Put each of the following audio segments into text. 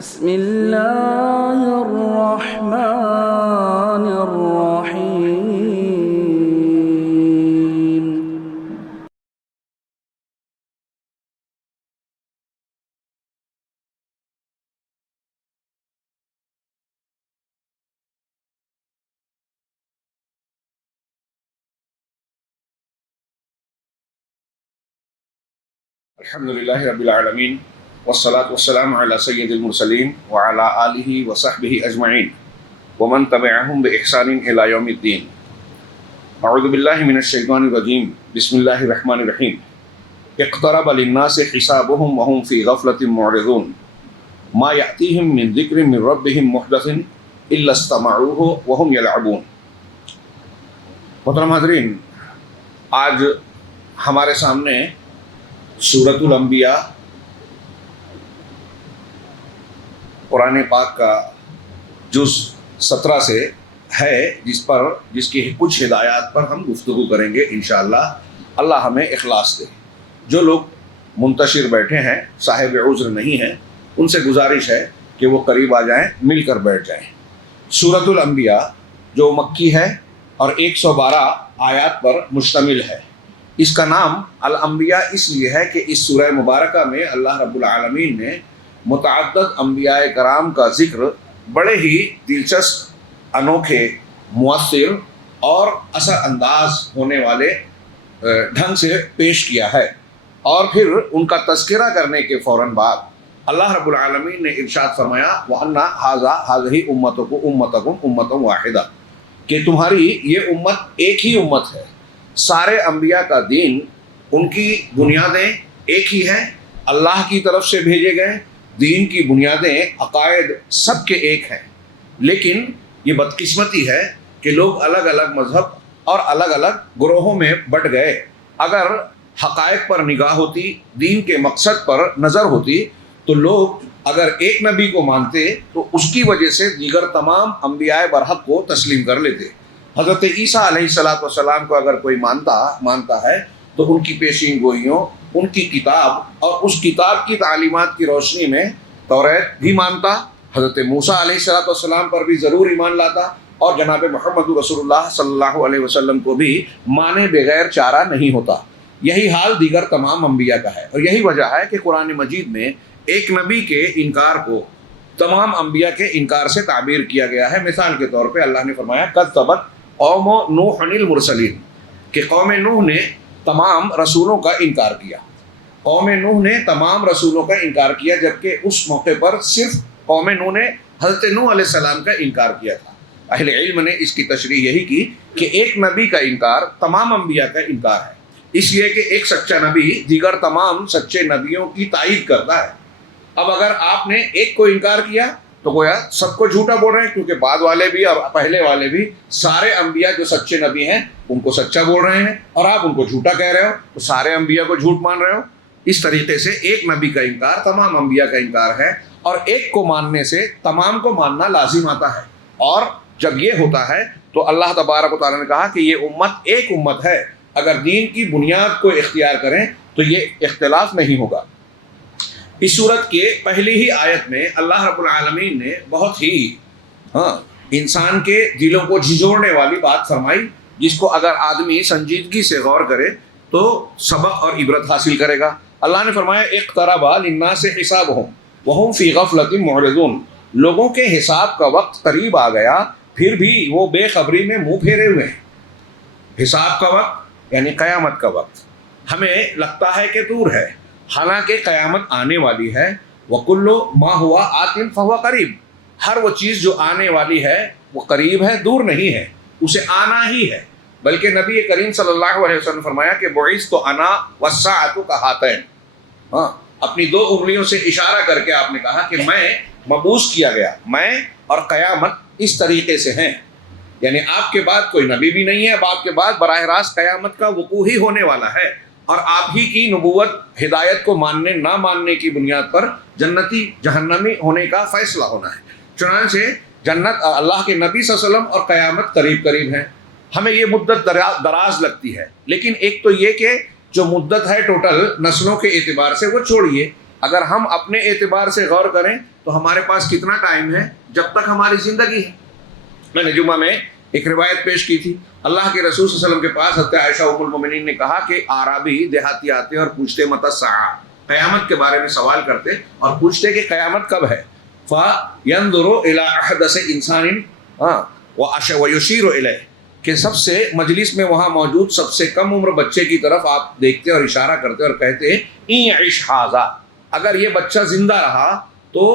بسم اللہ الرحمن الرحیم۔ الحمدللہ رب العالمین والصلاة والسلام علی سید المرسلین وعلی آلہ وصحبہ اجمعین ومن تبعہم بإحسان الی یوم الدین۔ اعوذ باللہ من الشیطان الرجیم، بسم اللہ الرحمن الرحیم۔ اقترب للناس حسابهم وهم فی غفلۃ معرضون ما یأتیہم من ذکر من ربہم محدث الا استمعوہ وهم یلعبون۔ محترم حاضرین، آج ہمارے سامنے سورۃ الانبیاء قرآن پاک کا جز 17 سے ہے، جس کی کچھ ہدایات پر ہم گفتگو کریں گے انشاءاللہ۔ اللہ ہمیں اخلاص دے۔ جو لوگ منتشر بیٹھے ہیں، صاحب عذر نہیں ہیں، ان سے گزارش ہے کہ وہ قریب آ جائیں، مل کر بیٹھ جائیں۔ سورۃ الانبیاء جو مکی ہے اور 112 آیات پر مشتمل ہے۔ اس کا نام الانبیاء اس لیے ہے کہ اس سورہ مبارکہ میں اللہ رب العالمین نے متعدد انبیاء کرام کا ذکر بڑے ہی دلچسپ، انوکھے، مؤثر اور اثر انداز ہونے والے ڈھنگ سے پیش کیا ہے، اور پھر ان کا تذکرہ کرنے کے فوراً بعد اللہ رب العالمین نے ارشاد فرمایا وَأَنَّ هَٰذِهِ أُمَّتُكُمْ أُمَّةً وَاحِدَةً، کہ تمہاری یہ امت ایک ہی امت ہے۔ سارے انبیاء کا دین، ان کی بنیادیں ایک ہی ہیں، اللہ کی طرف سے بھیجے گئے دین کی بنیادیں، عقائد سب کے ایک ہیں، لیکن یہ بدقسمتی ہے کہ لوگ الگ الگ مذہب اور الگ الگ گروہوں میں بٹ گئے۔ اگر حقائق پر نگاہ ہوتی، دین کے مقصد پر نظر ہوتی، تو لوگ اگر ایک نبی کو مانتے تو اس کی وجہ سے دیگر تمام انبیاء برحق کو تسلیم کر لیتے۔ حضرت عیسیٰ علیہ السلام کو اگر کوئی مانتا ہے تو ان کی پیشین گوئیوں، ان کی کتاب اور اس کتاب کی تعلیمات کی روشنی میں توریت بھی مانتا، حضرت موسیٰ علیہ السلام پر بھی ضرور ایمان لاتا، اور جناب محمد رسول اللہ صلی اللہ علیہ وسلم کو بھی مانے بغیر چارہ نہیں ہوتا۔ یہی حال دیگر تمام انبیاء کا ہے، اور یہی وجہ ہے کہ قرآن مجید میں ایک نبی کے انکار کو تمام انبیاء کے انکار سے تعبیر کیا گیا ہے۔ مثال کے طور پہ اللہ نے فرمایا کذبت قوم نوح المرسلین، کہ قوم نوح نے تمام رسولوں کا انکار کیا۔ قوم نوح نے تمام رسولوں کا انکار کیا، جبکہ اس موقع پر صرف قوم نوح نے حضرت نوح علیہ السلام کا انکار کیا تھا۔ اہل علم نے اس کی تشریح یہی کی کہ ایک نبی کا انکار تمام انبیاء کا انکار ہے، اس لیے کہ ایک سچا نبی دیگر تمام سچے نبیوں کی تائید کرتا ہے۔ اب اگر آپ نے ایک کو انکار کیا تو گویا سب کو جھوٹا بول رہے ہیں، کیونکہ بعد والے بھی اور پہلے والے بھی سارے انبیاء جو سچے نبی ہیں ان کو سچا بول رہے ہیں، اور آپ ان کو جھوٹا کہہ رہے ہو، تو سارے انبیاء کو جھوٹ مان رہے ہو۔ اس طریقے سے ایک نبی کا انکار تمام انبیاء کا انکار ہے، اور ایک کو ماننے سے تمام کو ماننا لازم آتا ہے۔ اور جب یہ ہوتا ہے تو اللہ تبارک و تعالیٰ نے کہا کہ یہ امت ایک امت ہے، اگر دین کی بنیاد کو اختیار کریں تو یہ اختلاف نہیں ہوگا۔ اس صورت کے پہلی ہی آیت میں اللہ رب العالمین نے بہت ہی انسان کے دلوں کو جھنجھوڑنے والی بات فرمائی، جس کو اگر آدمی سنجیدگی سے غور کرے تو سبق اور عبرت حاصل کرے گا۔ اللہ نے فرمایا اقترب للناس حسابهم وهم فی غفلۃ معرضون، لوگوں کے حساب کا وقت قریب آ گیا، پھر بھی وہ بے خبری میں منہ پھیرے ہوئے ہیں۔ حساب کا وقت یعنی قیامت کا وقت ہمیں لگتا ہے کہ دور ہے، حالانکہ قیامت آنے والی ہے۔ وَكُلُّ مَا هُوَ آتٍ فَهُوَ قَرِيبٌ، ہر وہ چیز جو آنے والی ہے وہ قریب ہے، دور نہیں ہے، اسے آنا ہی ہے۔ بلکہ نبی کریم صلی اللہ علیہ وسلم نے فرمایا کہ بُعِثْتُ أَنَا وَالسَّاعَةُ كَهَاتَيْنِ، اپنی دو انگلیوں سے اشارہ کر کے آپ نے کہا کہ میں مبعوث کیا گیا، میں اور قیامت اس طریقے سے ہیں۔ یعنی آپ کے بعد کوئی نبی بھی نہیں ہے، اب آپ کے بعد براہ راست قیامت کا وقوع ہی ہونے والا ہے، اور آپ ہی کی نبوت ہدایت کو ماننے نہ ماننے کی بنیاد پر جنتی جہنمی ہونے کا فیصلہ ہونا ہے۔ چنانچہ جنت اللہ کے نبی صلی اللہ علیہ وسلم اور قیامت قریب قریب ہیں۔ ہمیں یہ مدت دراز لگتی ہے، لیکن ایک تو یہ کہ جو مدت ہے ٹوٹل نسلوں کے اعتبار سے وہ چھوڑیے، اگر ہم اپنے اعتبار سے غور کریں تو ہمارے پاس کتنا ٹائم ہے جب تک ہماری زندگی ہے. میں نے جمعہ میں ایک روایت پیش کی تھی. اللہ کے رسول صلی اللہ علیہ وسلم کے پاس حضرت عائشہ ام المومنین نے کہا کہ اعرابی دیہاتی آتے اور پوچھتے متی الساعہ، قیامت کے بارے میں سوال کرتے اور پوچھتے کہ قیامت کب ہے. فَيَنْظُرُ إِلَىٰ أَحْدَثِ إِنسَانٍ وَيُشِيرُ إِلَيْهِ کہ سب سے مجلس میں وہاں موجود سب سے کم عمر بچے کی طرف آپ دیکھتے اور اشارہ کرتے اور کہتے اِن يَعِشْ هَٰذَا، اگر یہ بچہ زندہ رہا تو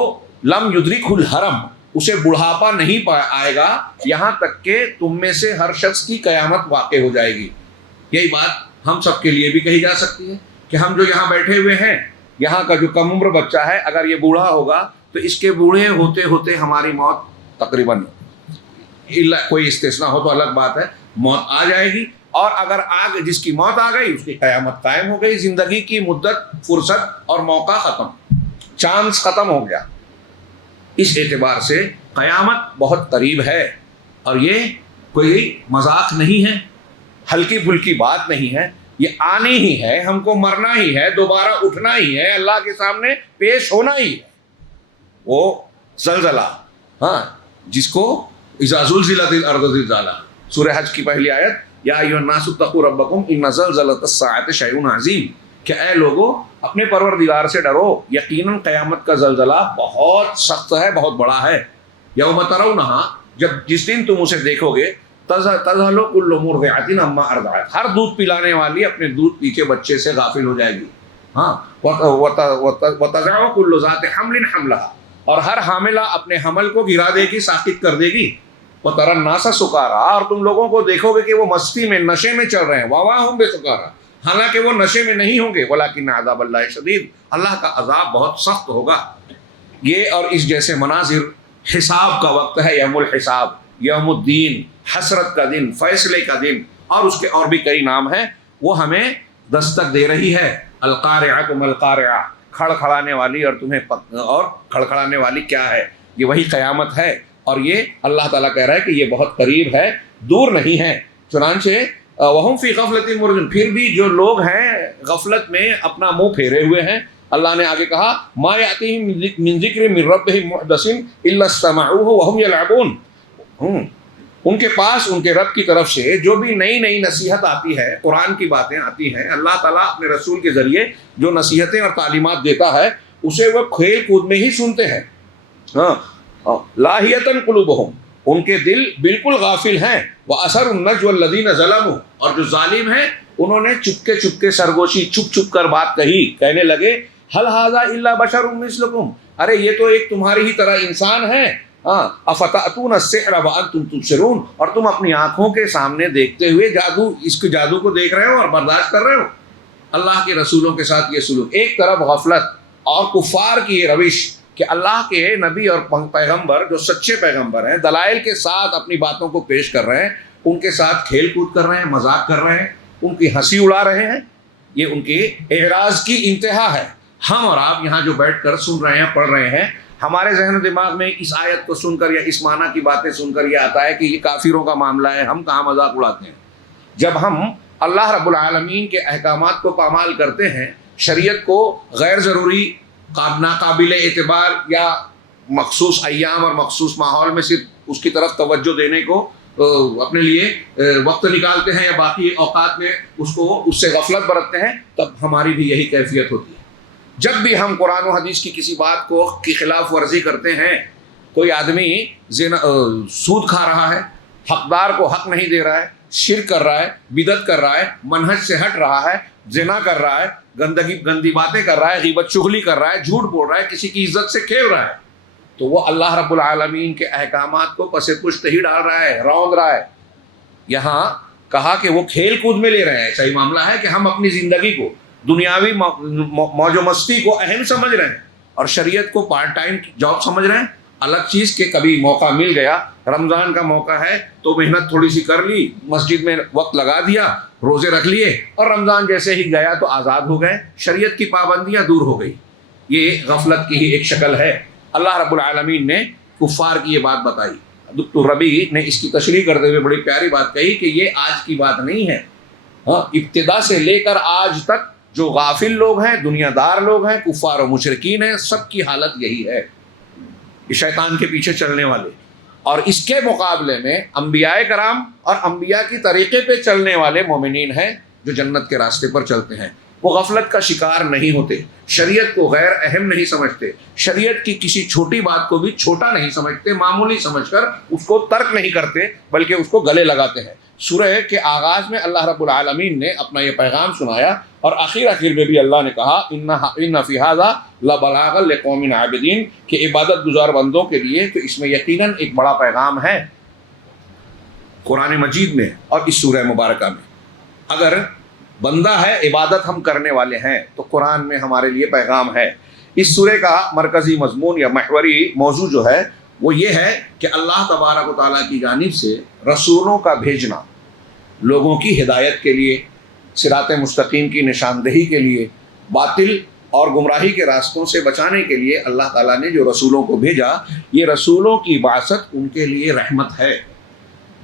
لم يدركه الحرم، اسے بڑھاپا نہیں آئے گا یہاں تک کہ تم میں سے ہر شخص کی قیامت واقع ہو جائے گی. یہی بات ہم سب کے لیے بھی کہی جا سکتی ہے کہ ہم جو یہاں بیٹھے ہوئے ہیں، یہاں کا جو کم عمر بچہ ہے، اگر یہ بوڑھا ہوگا تو اس کے بوڑھے ہوتے ہوتے ہماری موت تقریباً، کوئی استثناء ہو تو الگ بات ہے، موت آ جائے گی. اور اگر جس کی موت آ گئی اس کی قیامت قائم ہو گئی. زندگی کی مدت، فرصت اور موقع ختم، چانس ختم ہو گیا. اس اعتبار سے قیامت بہت قریب ہے اور یہ کوئی مذاق نہیں ہے، ہلکی پھلکی بات نہیں ہے. یہ آنی ہی ہے، ہم کو مرنا ہی ہے، دوبارہ اٹھنا ہی ہے، اللہ کے سامنے پیش ہونا ہی ہے. وہ زلزلہ، ہاں، جس کو اذا زلزلت الارض زلزالها، سورہ حج کی پہلی آیت، یا ایھا الناس اتقوا ربکم ان زلزلۃ الساعۃ شیء عظیم، کہ اے لوگو اپنے پروردگار سے ڈرو، یقیناً قیامت کا زلزلہ بہت سخت ہے، بہت بڑا ہے. یوم ترونھا، جس دن تم اسے دیکھو گے، تذہل کل مرضعۃ عما ارضعت، ہر دودھ پلانے والی اپنے دودھ پی کے بچے سے غافل ہو جائے گی. ہاں، وتضع کل ذات حمل حملها، اور ہر حاملہ اپنے حمل کو گرا دے گی، ساقط کر دے گی. وتری الناس سکارا، اور تم لوگوں کو دیکھو گے کہ وہ مستی میں، نشے میں چل رہے ہیں. وما هم بسکارا، حالانکہ وہ نشے میں نہیں ہوں گے. ولکن عذاب اللہ شدید، اللہ کا عذاب بہت سخت ہوگا. یہ اور اس جیسے مناظر حساب کا وقت ہے، یوم الحساب، یوم الدین، حسرت کا دن، فیصلے کا دن، اور اس کے اور بھی کئی نام ہیں. وہ ہمیں دستک دے رہی ہے. القارعۃ ما القارعہ، کھڑکھڑانے والی، اور تمہیں اور کھڑکھڑانے والی کیا ہے؟ یہ وہی قیامت ہے. اور یہ اللہ تعالیٰ کہہ رہا ہے کہ یہ بہت قریب ہے، دور نہیں ہے. چنانچہ وَهُمْ فِي غَفْلَةٍ مُعْرِضُونَ، پھر بھی جو لوگ ہیں غفلت میں اپنا منہ پھیرے ہوئے ہیں. اللہ نے آگے کہا مَا يَأْتِيهِم مِّن ذِكْرٍ مِّن رَّبِّهِم مُحْدَثٍ إِلَّا اسْتَمَعُوهُ وَهُمْ يَلْعَبُونَ. ان کے پاس ان کے رب کی طرف سے جو بھی نئی نئی نصیحت آتی ہے، قرآن کی باتیں آتی ہیں، اللہ تعالیٰ اپنے رسول کے ذریعے جو نصیحتیں اور تعلیمات دیتا ہے اسے وہ کھیل کود میں ہی سنتے ہیں. ہاں، لاہیۃً قلوبہم، ان کے دل بالکل غافل ہیں. وَأَسَرُّ النَّجْوَى الَّذِينَ ظَلَمُوا، اور جو ظالم ہیں انہوں نے چپکے سرگوشی، چھپ کر بات کہی، کہنے لگے هَلْ هَٰذَا إِلَّا بَشَرٌ مِّثْلُكُمْ، ارے یہ تو ایک تمہاری ہی طرح انسان ہے. افتأتون السحر وانتم تبصرون، اور تم اپنی آنکھوں کے سامنے دیکھتے ہوئے اس کے جادو کو دیکھ رہے ہو اور برداشت کر رہے ہو. اللہ کے رسولوں کے ساتھ یہ سلوک، ایک طرف غفلت اور کفار کی یہ روش کہ اللہ کے نبی اور پیغمبر جو سچے پیغمبر ہیں، دلائل کے ساتھ اپنی باتوں کو پیش کر رہے ہیں، ان کے ساتھ کھیل کود کر رہے ہیں، مذاق کر رہے ہیں، ان کی ہنسی اڑا رہے ہیں. یہ ان کے اعراض کی انتہا ہے. ہم اور آپ یہاں جو بیٹھ کر سن رہے ہیں، پڑھ رہے ہیں، ہمارے ذہن و دماغ میں اس آیت کو سن کر یا اس معنی کی باتیں سن کر یہ آتا ہے کہ یہ کافروں کا معاملہ ہے، ہم کہاں مذاق اڑاتے ہیں. جب ہم اللہ رب العالمین کے احکامات کو پامال کرتے ہیں، شریعت کو غیر ضروری، ناقابل اعتبار یا مخصوص ایام اور مخصوص ماحول میں صرف اس کی طرف توجہ دینے کو اپنے لیے وقت نکالتے ہیں، یا باقی اوقات میں اس سے غفلت برتتے ہیں، تب ہماری بھی یہی کیفیت ہوتی ہے. جب بھی ہم قرآن و حدیث کی کسی بات کی خلاف ورزی کرتے ہیں، کوئی آدمی سود کھا رہا ہے، حقدار کو حق نہیں دے رہا ہے، شرک کر رہا ہے، بدعت کر رہا ہے، منہج سے ہٹ رہا ہے، زنا کر رہا ہے، گندی باتیں کر رہا ہے، غیبت چغلی کر رہا ہے، جھوٹ بول رہا ہے، کسی کی عزت سے کھیل رہا ہے، تو وہ اللہ رب العالمین کے احکامات کو پس پشت ہی ڈال رہا ہے، روند رہا ہے. یہاں کہا کہ وہ کھیل کود میں لے رہے ہیں. صحیح معاملہ ہے کہ ہم اپنی زندگی کو، دنیاوی موج و مستی کو اہم سمجھ رہے ہیں اور شریعت کو پارٹ ٹائم جاب سمجھ رہے ہیں. الگ چیز کہ کبھی موقع مل گیا، رمضان کا موقع ہے تو محنت تھوڑی سی کر لی، مسجد میں وقت لگا دیا، روزے رکھ لیے، اور رمضان جیسے ہی گیا تو آزاد ہو گئے، شریعت کی پابندیاں دور ہو گئی. یہ غفلت کی ہی ایک شکل ہے. اللہ رب العالمین نے کفار کی یہ بات بتائی. دکتور ربیع نے اس کی تشریح کرتے ہوئے بڑی پیاری بات کہی کہ یہ آج کی بات نہیں ہے. ابتدا سے لے کر آج تک جو غافل لوگ ہیں، دنیا دار لوگ ہیں، کفار و مشرکین ہیں، سب کی حالت یہی ہے، یہ شیطان کے پیچھے چلنے والے۔ اور اس کے مقابلے میں انبیاء کرام اور انبیاء کی طریقے پہ چلنے والے مومنین ہیں جو جنت کے راستے پر چلتے ہیں۔ وہ غفلت کا شکار نہیں ہوتے، شریعت کو غیر اہم نہیں سمجھتے، شریعت کی کسی چھوٹی بات کو بھی چھوٹا نہیں سمجھتے، معمولی سمجھ کر اس کو ترک نہیں کرتے بلکہ اس کو گلے لگاتے ہیں۔ سورہ کے آغاز میں اللہ رب العالمین نے اپنا یہ پیغام سنایا، اور آخر میں بھی اللہ نے کہا ان فی ھذا لبلاغا لقوم عابدین، کہ عبادت گزار بندوں کے لیے تو اس میں یقیناً ایک بڑا پیغام ہے۔ قرآن مجید میں اور اس سورہ مبارکہ میں اگر بندہ ہے، عبادت ہم کرنے والے ہیں، تو قرآن میں ہمارے لیے پیغام ہے۔ اس سورہ کا مرکزی مضمون یا محوری موضوع جو ہے وہ یہ ہے کہ اللہ تبارک و تعالیٰ کی جانب سے رسولوں کا بھیجنا لوگوں کی ہدایت کے لیے، صراط مستقیم کی نشاندہی کے لیے، باطل اور گمراہی کے راستوں سے بچانے کے لیے اللہ تعالیٰ نے جو رسولوں کو بھیجا، یہ رسولوں کی بعثت ان کے لیے رحمت ہے۔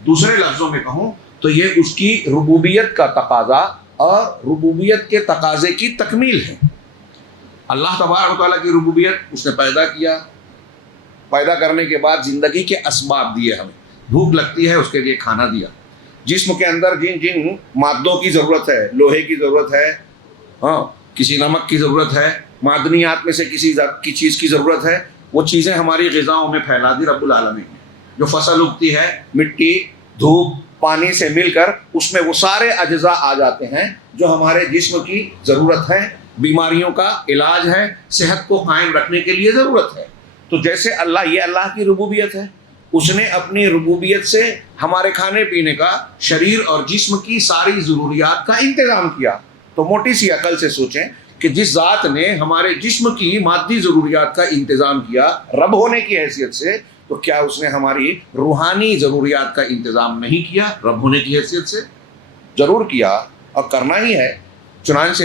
دوسرے لفظوں میں کہوں تو یہ اس کی ربوبیت کا تقاضا اور ربوبیت کے تقاضے کی تکمیل ہے۔ اللہ تبارک و تعالیٰ کی ربوبیت، اس نے پیدا کیا، پیدا کرنے کے بعد زندگی کے اسباب دیے، ہمیں بھوک لگتی ہے اس کے لیے کھانا دیا، جسم کے اندر جن جن مادوں کی ضرورت ہے، لوہے کی ضرورت ہے، کسی نمک کی ضرورت ہے، معدنیات میں سے کسی کی چیز کی ضرورت ہے، وہ چیزیں ہماری غذاؤں میں پھیلا دی رب العالمین نے۔ جو فصل اگتی ہے، مٹی، دھوپ، پانی سے مل کر اس میں وہ سارے اجزاء آ جاتے ہیں جو ہمارے جسم کی ضرورت ہے، بیماریوں کا علاج ہے، صحت کو قائم رکھنے کے لیے ضرورت ہے۔ تو جیسے یہ اللہ کی ربوبیت ہے، اس نے اپنی ربوبیت سے ہمارے کھانے پینے کا، شریر اور جسم کی ساری ضروریات کا انتظام کیا۔ تو موٹی سی عقل سے سوچیں کہ جس ذات نے ہمارے جسم کی مادی ضروریات کا انتظام کیا رب ہونے کی حیثیت سے، تو کیا اس نے ہماری روحانی ضروریات کا انتظام نہیں کیا رب ہونے کی حیثیت سے؟ ضرور کیا، اور کرنا ہی ہے۔ چنانچہ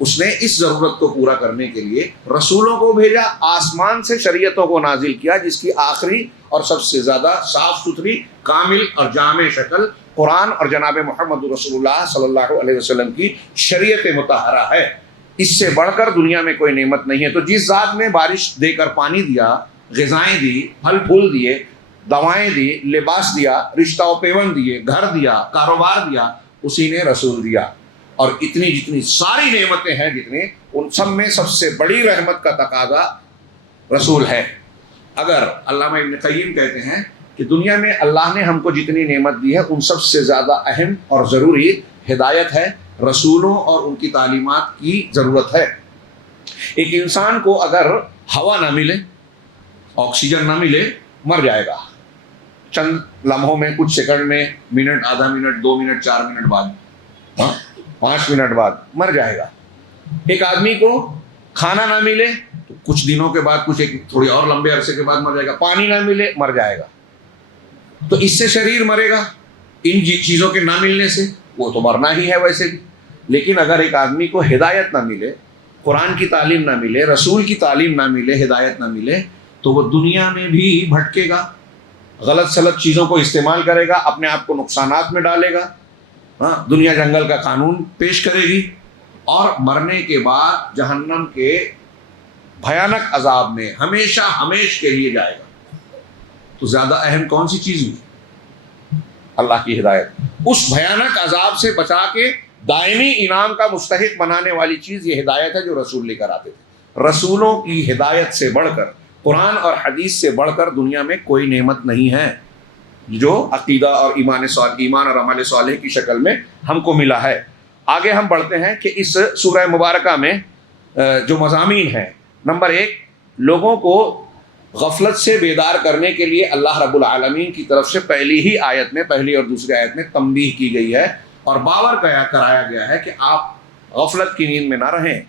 اس نے اس ضرورت کو پورا کرنے کے لیے رسولوں کو بھیجا، آسمان سے شریعتوں کو نازل کیا، جس کی آخری اور سب سے زیادہ صاف ستھری، کامل اور جامع شکل قرآن اور جناب محمد رسول اللہ صلی اللہ علیہ وسلم کی شریعت مطہرہ ہے۔ اس سے بڑھ کر دنیا میں کوئی نعمت نہیں ہے۔ تو جس ذات نے بارش دے کر پانی دیا، غذائیں دی، پھل پھول دیے، دوائیں دی، لباس دیا، رشتہ و پیوند دیے، گھر دیا، کاروبار دیا، اسی نے رسول دیا۔ اور اتنی جتنی ساری نعمتیں ہیں جتنی، ان سب میں سب سے بڑی رحمت کا تقاضا رسول ہے۔ اگر علامہ ابن قیم کہتے ہیں کہ دنیا میں اللہ نے ہم کو جتنی نعمت دی ہے ان سب سے زیادہ اہم اور ضروری ہدایت ہے، رسولوں اور ان کی تعلیمات کی ضرورت ہے۔ ایک انسان کو اگر ہوا نہ ملے، آکسیجن نہ ملے، مر جائے گا چند لمحوں میں، کچھ سیکنڈ میں، منٹ، آدھا منٹ، 2 منٹ، 4 منٹ بعد، 5 منٹ بعد مر جائے گا۔ ایک آدمی کو کھانا نہ ملے تو کچھ دنوں کے بعد، تھوڑی اور لمبے عرصے کے بعد مر جائے گا۔ پانی نہ ملے، مر جائے گا۔ تو اس سے شریر مرے گا، ان چیزوں کے نہ ملنے سے، وہ تو مرنا ہی ہے ویسے بھی۔ لیکن اگر ایک آدمی کو ہدایت نہ ملے، قرآن کی تعلیم نہ ملے، رسول کی تعلیم نہ ملے، ہدایت نہ ملے، تو وہ دنیا میں بھی بھٹکے گا، غلط سلط چیزوں کو استعمال کرے گا، اپنے آپ کو نقصانات میں ڈالے گا، دنیا جنگل کا قانون پیش کرے گی، اور مرنے کے بعد جہنم کے بھیانک عذاب میں ہمیشہ ہمیش کے لیے جائے گا۔ تو زیادہ اہم کون سی چیز ہوئی؟ اللہ کی ہدایت۔ اس بھیانک عذاب سے بچا کے دائمی انعام کا مستحق بنانے والی چیز یہ ہدایت ہے جو رسول لے کر آتے تھے۔ رسولوں کی ہدایت سے بڑھ کر، قرآن اور حدیث سے بڑھ کر دنیا میں کوئی نعمت نہیں ہے جو عقیدہ اور ایمان اور عمل صالح کی شکل میں ہم کو ملا ہے۔ آگے ہم بڑھتے ہیں کہ اس سورہ مبارکہ میں جو مضامین ہیں، نمبر 1، لوگوں کو غفلت سے بیدار کرنے کے لیے اللہ رب العالمین کی طرف سے پہلی ہی آیت میں، پہلی اور دوسری آیت میں تنبیہ کی گئی ہے اور باور کرایا گیا ہے کہ آپ غفلت کی نیند میں نہ رہیں،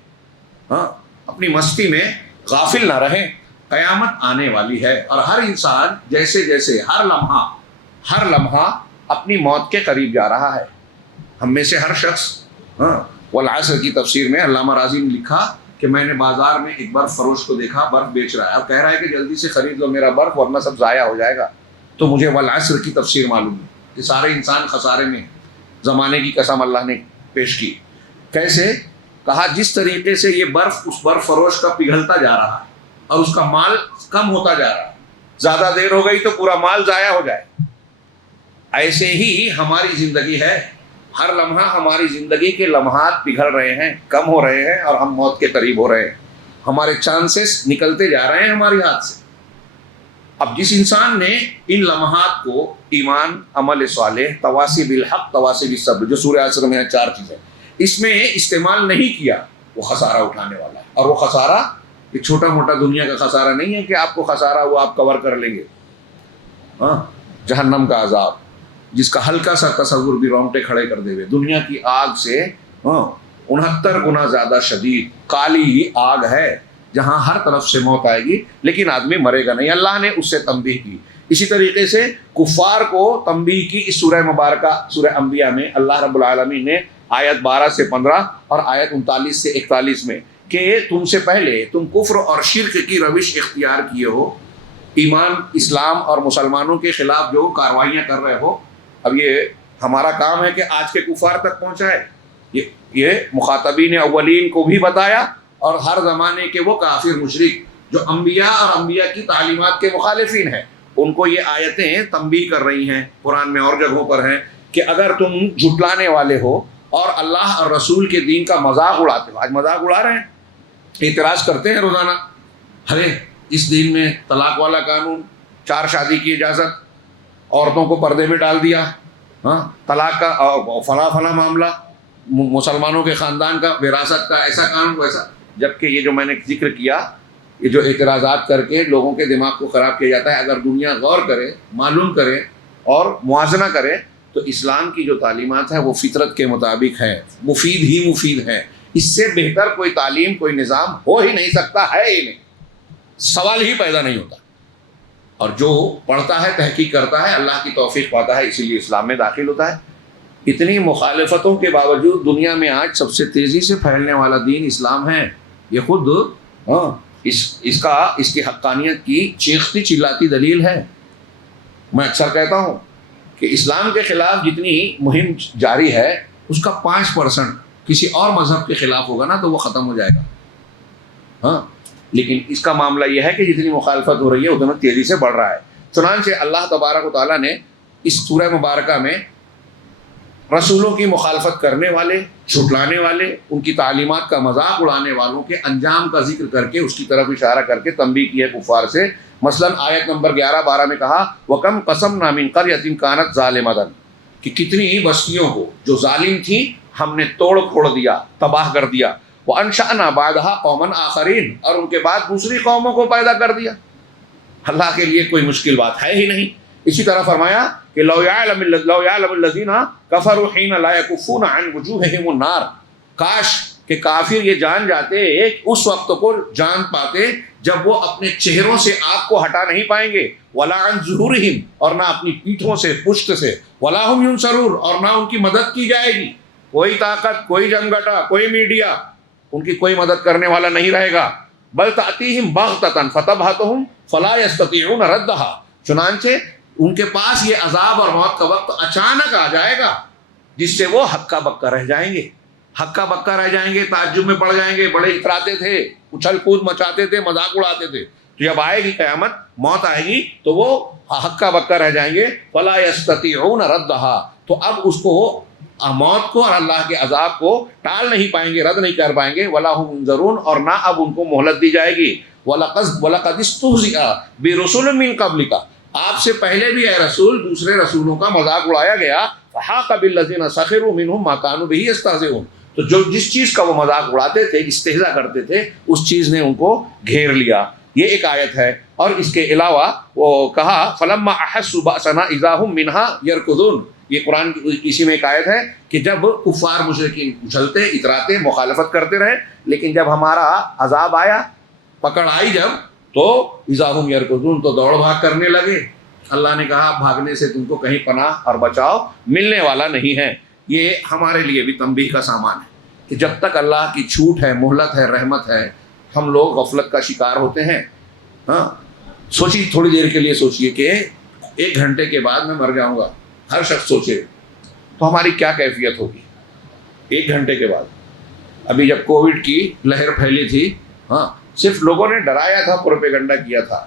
اپنی مستی میں غافل نہ رہیں۔ قیامت آنے والی ہے اور ہر انسان جیسے جیسے ہر لمحہ اپنی موت کے قریب جا رہا ہے۔ ہم میں سے ہر شخص، والعصر کی تفسیر میں علامہ راضی نے لکھا کہ میں نے بازار میں ایک برف فروش کو دیکھا، برف بیچ رہا ہے اور کہہ رہا ہے کہ جلدی سے خرید لو میرا برف ورنہ سب ضائع ہو جائے گا۔ تو مجھے والعصر کی تفسیر معلوم ہے کہ سارے انسان خسارے میں، زمانے کی قسم اللہ نے پیش کی۔ کیسے کہا جس طریقے سے یہ برف اس برف فروش کا پگھلتا جا رہا ہے اور اس کا مال کم ہوتا جا رہا ہے، زیادہ دیر ہو گئی تو پورا مال ضائع ہو جائے، ایسے ہی ہماری زندگی ہے. ہر لمحہ ہماری زندگی کے لمحات پگھل رہے ہیں، کم ہو رہے ہیں اور ہم موت کے قریب ہو رہے ہیں. ہمارے چانسز نکلتے جا رہے ہیں ہمارے ہاتھ سے. اب جس انسان نے ان لمحات کو ایمان، عمل صالح، تواصی بالحق، تواصی بالصبر، جو سورہ عصر میں ہے 4 چیزیں، اس میں استعمال نہیں کیا، وہ خسارہ اٹھانے والا ہے. اور وہ خسارہ یہ چھوٹا موٹا دنیا کا خسارہ نہیں ہے کہ آپ کو خسارہ وہ آپ کور کر لیں گے. ہاں، جہنم کا عذاب جس کا ہلکا سا تصور بھی رونگٹے کھڑے کر دے ہوئے، دنیا کی آگ سے 69 گنا زیادہ شدید کالی آگ ہے جہاں ہر طرف سے موت آئے گی لیکن آدمی مرے گا نہیں. اللہ نے اس سے تنبیہ کی. اسی طریقے سے کفار کو تنبیہ کی اس سورہ مبارکہ سورہ انبیاء میں. اللہ رب العالمین نے آیت 12 سے 15 اور آیت 39 سے 41 میں کہ تم سے پہلے تم کفر اور شرک کی روش اختیار کیے ہو، ایمان، اسلام اور مسلمانوں کے خلاف جو کاروائیاں کر رہے ہو. اب یہ ہمارا کام ہے کہ آج کے کفار تک پہنچائے. یہ مخاطبین اولین کو بھی بتایا اور ہر زمانے کے وہ کافر مشرک جو انبیاء اور انبیاء کی تعلیمات کے مخالفین ہیں، ان کو یہ آیتیں تنبیہ کر رہی ہیں. قرآن میں اور جگہوں پر ہیں کہ اگر تم جھٹلانے والے ہو اور اللہ اور رسول کے دین کا مذاق اڑاتے ہو. آج مذاق اڑا رہے ہیں، اعتراض کرتے ہیں روزانہ، ارے اس دین میں طلاق والا قانون، 4 شادی کی اجازت، عورتوں کو پردے میں ڈال دیا، ہاں طلاق کا فلاں فلاں معاملہ، مسلمانوں کے خاندان کا وراثت کا ایسا قانون ویسا. جبکہ یہ جو میں نے ذکر کیا، یہ جو اعتراضات کر کے لوگوں کے دماغ کو خراب کیا جاتا ہے، اگر دنیا غور کرے، معلوم کرے اور موازنہ کرے تو اسلام کی جو تعلیمات ہیں وہ فطرت کے مطابق ہے، مفید ہی مفید ہے. اس سے بہتر کوئی تعلیم، کوئی نظام ہو ہی نہیں سکتا، ہے ہی نہیں، سوال ہی پیدا نہیں ہوتا. اور جو پڑھتا ہے، تحقیق کرتا ہے، اللہ کی توفیق پاتا ہے، اسی لیے اسلام میں داخل ہوتا ہے. اتنی مخالفتوں کے باوجود دنیا میں آج سب سے تیزی سے پھیلنے والا دین اسلام ہے. یہ خود اس کی حقانیت کی چیختی چلاتی دلیل ہے. میں اکثر کہتا ہوں کہ اسلام کے خلاف جتنی مہم جاری ہے اس کا 5% کسی اور مذہب کے خلاف ہوگا نا تو وہ ختم ہو جائے گا. ہاں، لیکن اس کا معاملہ یہ ہے کہ جتنی مخالفت ہو رہی ہے اتنا تیزی سے بڑھ رہا ہے. چنانچہ اللہ تبارک و تعالیٰ نے اس سورہ مبارکہ میں رسولوں کی مخالفت کرنے والے، جھٹلانے والے، ان کی تعلیمات کا مذاق اڑانے والوں کے انجام کا ذکر کر کے اس کی طرف اشارہ کر کے تنبیہ کی ہے کفار سے. مثلا آیت نمبر 11-12 میں کہا وَكَمْ قَسَمْنَا مِنْ قَرْيَةٍ كَانَتْ ظَالِمَةً، کہ کتنی ہی بستیوں کو جو ظالم تھیں ہم نے توڑ پھوڑ دیا، تباہ کر دیا. وَأَنشَأْنَا بَعْدَهَا قَوْمًا آخَرِينَ، اور ان کے بعد دوسری قوموں کو پیدا کر دیا. اللہ کے لیے کوئی مشکل بات ہے ہی نہیں. اسی طرح فرمایا کہ لو يعلم الذين كفروا حين لا يكفون عن وجوههم النار، کاش کہ کافر یہ جان جاتے اس وقت کو جان پاتے جب وہ اپنے چہروں سے آگ کو ہٹا نہیں پائیں گے، ولا عن ظہورهم، اور نہ اپنی پیٹھوں سے، پشت سے، ولا هم ينصرون، اور نہ ان کی مدد کی جائے گی. کوئی طاقت، کوئی جنگٹا، کوئی میڈیا ان کی کوئی مدد کرنے والا نہیں رہے گا. بل تأتيهم بغتة فتبهتهم فلا يستطيعون ردها، چنانچہ ان کے پاس یہ عذاب اور موت کا وقت اچانک آ جائے گا جس سے وہ ہکا بکا رہ جائیں گے. ہکا بکا رہ جائیں گے، تعجب میں پڑ جائیں گے. بڑے اتراتے تھے، اچھل کود مچاتے تھے، مذاق اڑاتے تھے. تو جب آئے گی قیامت، موت آئے گی تو وہ ہکا بکا رہ جائیں گے. فلا يستطيعون ردها، تو اب اس کو موت کو اور اللہ کے عذاب کو ٹال نہیں پائیں گے، رد نہیں کر پائیں گے. ولا هم ينظرون، اور نہ اب ان کو مہلت دی جائے گی. وَلَقَدِ اسْتُهْزِئَ بِرُسُلٍ مِّن قَبْلِكَ، آپ سے پہلے بھی اے رسول دوسرے رسولوں کا مذاق اڑایا گیا. فَحَاقَ بِالَّذِينَ سَخِرُوا مِنْهُمْ مَا كَانُوا بِهِ يَسْتَهْزِئُونَ، تو جس چیز کا وہ مذاق اڑاتے تھے، استہزاء کرتے تھے، اس چیز نے ان کو گھیر لیا. یہ ایک آیت ہے. اور اس کے علاوہ وہ کہا فَلَمَّا أَحَسُّوا بَأْسَنَا إِذَا هُمْ مِنْهَا يَرْكُضُونَ، یہ قرآن کی اسی میں ایک آیت ہے کہ جب کفار مشرکین اچھلتے، اتراتے، مخالفت کرتے رہے، لیکن جب ہمارا عذاب آیا، پکڑ آئی جب، تو اذا ہم یرکضون، تو دوڑ بھاگ کرنے لگے. اللہ نے کہا بھاگنے سے تم کو کہیں پناہ اور بچاؤ ملنے والا نہیں ہے. یہ ہمارے لیے بھی تنبیہ کا سامان ہے کہ جب تک اللہ کی چھوٹ ہے، مہلت ہے، رحمت ہے، ہم لوگ غفلت کا شکار ہوتے ہیں. ہاں، سوچیے تھوڑی دیر کے لیے سوچیے کہ 1 گھنٹے کے بعد میں مر جاؤں گا. ہر شخص سوچے تو ہماری کیا کیفیت ہوگی 1 گھنٹے کے بعد. ابھی جب کووڈ کی لہر پھیلی تھی، ہاں، صرف لوگوں نے ڈرایا تھا، پروپیگنڈا کیا تھا،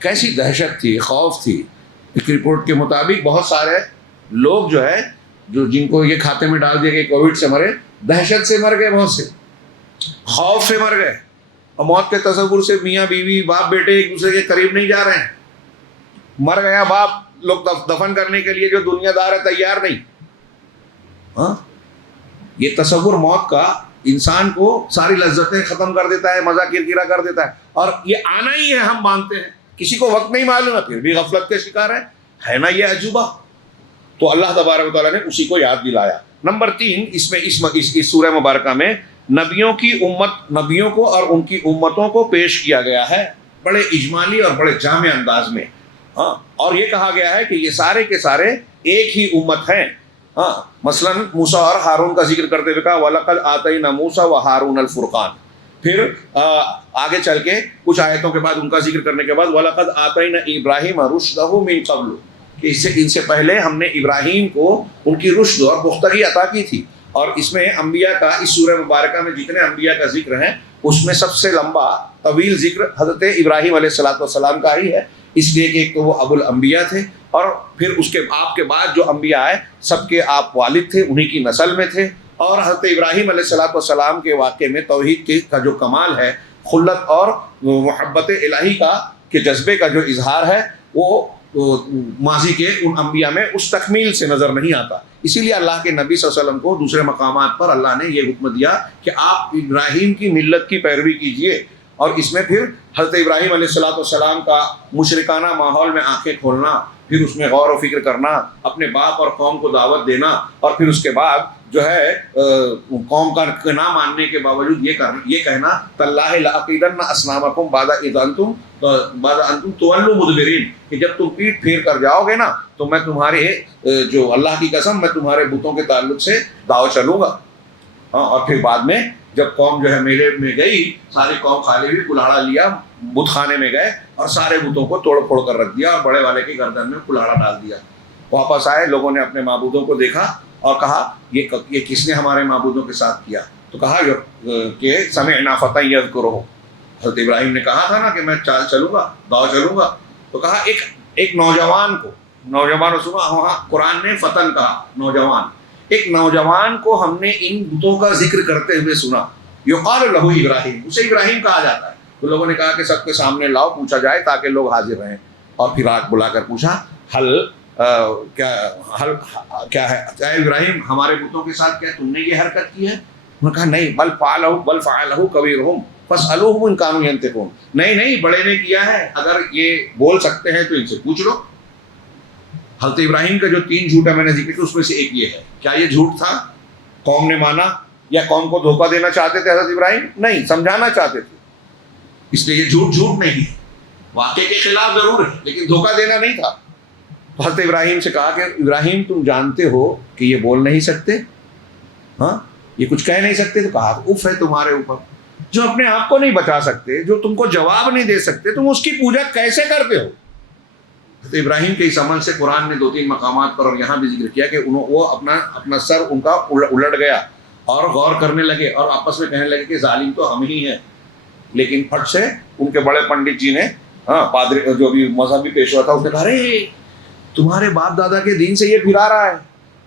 کیسی دہشت تھی، خوف تھی. ایک رپورٹ کے مطابق بہت سارے لوگ جو ہے جن کو یہ کھاتے میں ڈال دیا کہ کووڈ سے مرے، دہشت سے مر گئے، بہت سے خوف سے مر گئے، اور موت کے تصور سے میاں بیوی باپ بیٹے ایک دوسرے کے قریب نہیں جا رہے ہیں. مر گیا باپ، لوگ دفن کرنے کے لیے جو دنیا دار ہے تیار نہیں. ہاں، یہ تصور موت کا انسان کو ساری لذتیں ختم کر دیتا ہے، مزہ کرکرا کر دیتا ہے، اور یہ آنا ہی ہے ہم مانتے ہیں. کسی کو وقت نہیں معلوم ہے پھر بھی غفلت کے شکار ہے نا یہ عجوبہ. تو اللہ تبارک و تعالیٰ نے اسی کو یاد دلایا. نمبر 3، اس میں اس سورہ مبارکہ میں نبیوں کی امت، نبیوں کو اور ان کی امتوں کو پیش کیا گیا ہے بڑے اجمالی اور بڑے جامع انداز میں. ہاں، اور یہ کہا گیا ہے کہ یہ سارے کے سارے ایک ہی امت ہیں. ہاں، مثلا موسیٰ اور ہارون کا ذکر کرتے ہوئے کہا وَلَقَدْ آتَيْنَا مُوسَىٰ وَهَارُونَ الْفُرْقَانَ. پھر آگے چل کے کچھ آیتوں کے بعد ان کا ذکر کرنے کے بعد وَلَقَدْ آتَيْنَا إِبْرَاهِيمَ رُشْدَهُ مِن قَبْلُ، کہ ان سے پہلے ہم نے ابراہیم کو ان کی رشد اور پختگی عطا کی تھی. اور اس میں انبیاء کا، اس سورہ مبارکہ میں جتنے انبیاء کا ذکر ہے اس میں سب سے لمبا طویل ذکر حضرت ابراہیم علیہ السلام کا ہی ہے، اس لیے کہ ایک تو وہ ابو الانبیاء تھے، اور پھر اس کے آپ کے بعد جو انبیاء آئے سب کے آپ والد تھے، انہی کی نسل میں تھے. اور حضرت ابراہیم علیہ السلام کے واقعے میں توحید کا جو کمال ہے، خلت اور محبت الہی کا کہ جذبے کا جو اظہار ہے، وہ ماضی کے ان انبیاء میں اس تکمیل سے نظر نہیں آتا. اسی لیے اللہ کے نبی صلی اللہ علیہ وسلم کو دوسرے مقامات پر اللہ نے یہ حکم دیا کہ آپ ابراہیم کی ملت کی پیروی کیجئے. اور اس میں پھر حضرت ابراہیم علیہ السلام کا مشرکانہ ماحول میں آنکھیں کھولنا، پھر اس میں غور و فکر کرنا، اپنے باپ اور قوم کو دعوت دینا، اور پھر اس کے بعد جو ہے قوم کا نہ ماننے کے باوجود یہ کہنا تاللہ لأکیدن اصنامکم بعد اذ انتم تولوا مدبرین، کہ جب تم پیٹ پھیر کر جاؤ گے نا تو میں تمہارے جو اللہ کی قسم میں تمہارے بتوں کے تعلق سے داؤ چلوں گا. ہاں، اور پھر بعد میں جب قوم جو ہے میلے میں گئی، ساری قوم خالی ہوئی، کلاڑا لیا، بت خانے میں گئے اور سارے بتوں کو توڑ پھوڑ کر رکھ دیا اور بڑے والے کی گردن میں کلاڑا ڈال دیا. واپس آئے، لوگوں نے اپنے معبودوں کو دیکھا اور کہا یہ کس نے ہمارے معبودوں کے ساتھ کیا؟ تو کہا کہ سمعنا فتى یذکرہ، حضرت ابراہیم نے کہا تھا نا کہ میں چال چلوں گا، داؤ چلوں گا. تو کہا ایک نوجوان کو سنا، وہاں قرآن نے فتن کہا، نوجوان، ایک نوجوان کو ہم نے ان بتوں کا ذکر کرتے ہوئے سنا، یقال لہ ابراہیم، اسے ابراہیم کہا جاتا ہے. تو لوگوں نے کہا کہ سب کے سامنے لاؤ، پوچھا جائے تاکہ لوگ حاضر رہیں. اور پھر آگ بلا کر پوچھا کیا ہے اے ابراہیم، ہمارے بتوں کے ساتھ کیا تم نے یہ حرکت کی ہے؟ انہوں نے کہا نہیں، بل فعلہ کبیرہم فاسألوہم ان کانوا ینطقون، نہیں بڑے نے کیا ہے، اگر یہ بول سکتے ہیں تو ان سے پوچھ لو. حضرت ابراہیم کا جو 3 جھوٹا میں نے ذکر کیا اس میں سے ایک یہ ہے. کیا یہ جھوٹ تھا؟ قوم نے مانا یا قوم کو دھوکہ دینا چاہتے تھے حضرت ابراہیم؟ نہیں، سمجھانا چاہتے تھے. اس لیے یہ جھوٹ نہیں ہے، واقعے کے خلاف ضرور ہے لیکن دھوکہ دینا نہیں تھا. تو حضرت ابراہیم سے کہا کہ ابراہیم تم جانتے ہو کہ یہ بول نہیں سکتے، ہاں یہ کچھ کہہ نہیں سکتے. تو کہا اف ہے تمہارے اوپر، جو اپنے آپ کو نہیں بچا سکتے، جو تم کو جواب نہیں دے سکتے، تم اس کی پوجا کیسے کرتے ہو؟ حضرت ابراہیم کے اس عمل سے قرآن نے 2-3 مقامات پر اور یہاں بھی ذکر کیا کہ وہ اپنا سر ان کا الٹ گیا اور غور کرنے لگے اور آپس میں کہنے لگے کہ ظالم تو ہم ہی ہیں. لیکن پھٹ سے ان کے بڑے پنڈت جی نے، پادری جو بھی مذہبی پیشوا تھا، اس نے کہا ارے تمہارے باپ دادا کے دین سے یہ پھرا رہا ہے.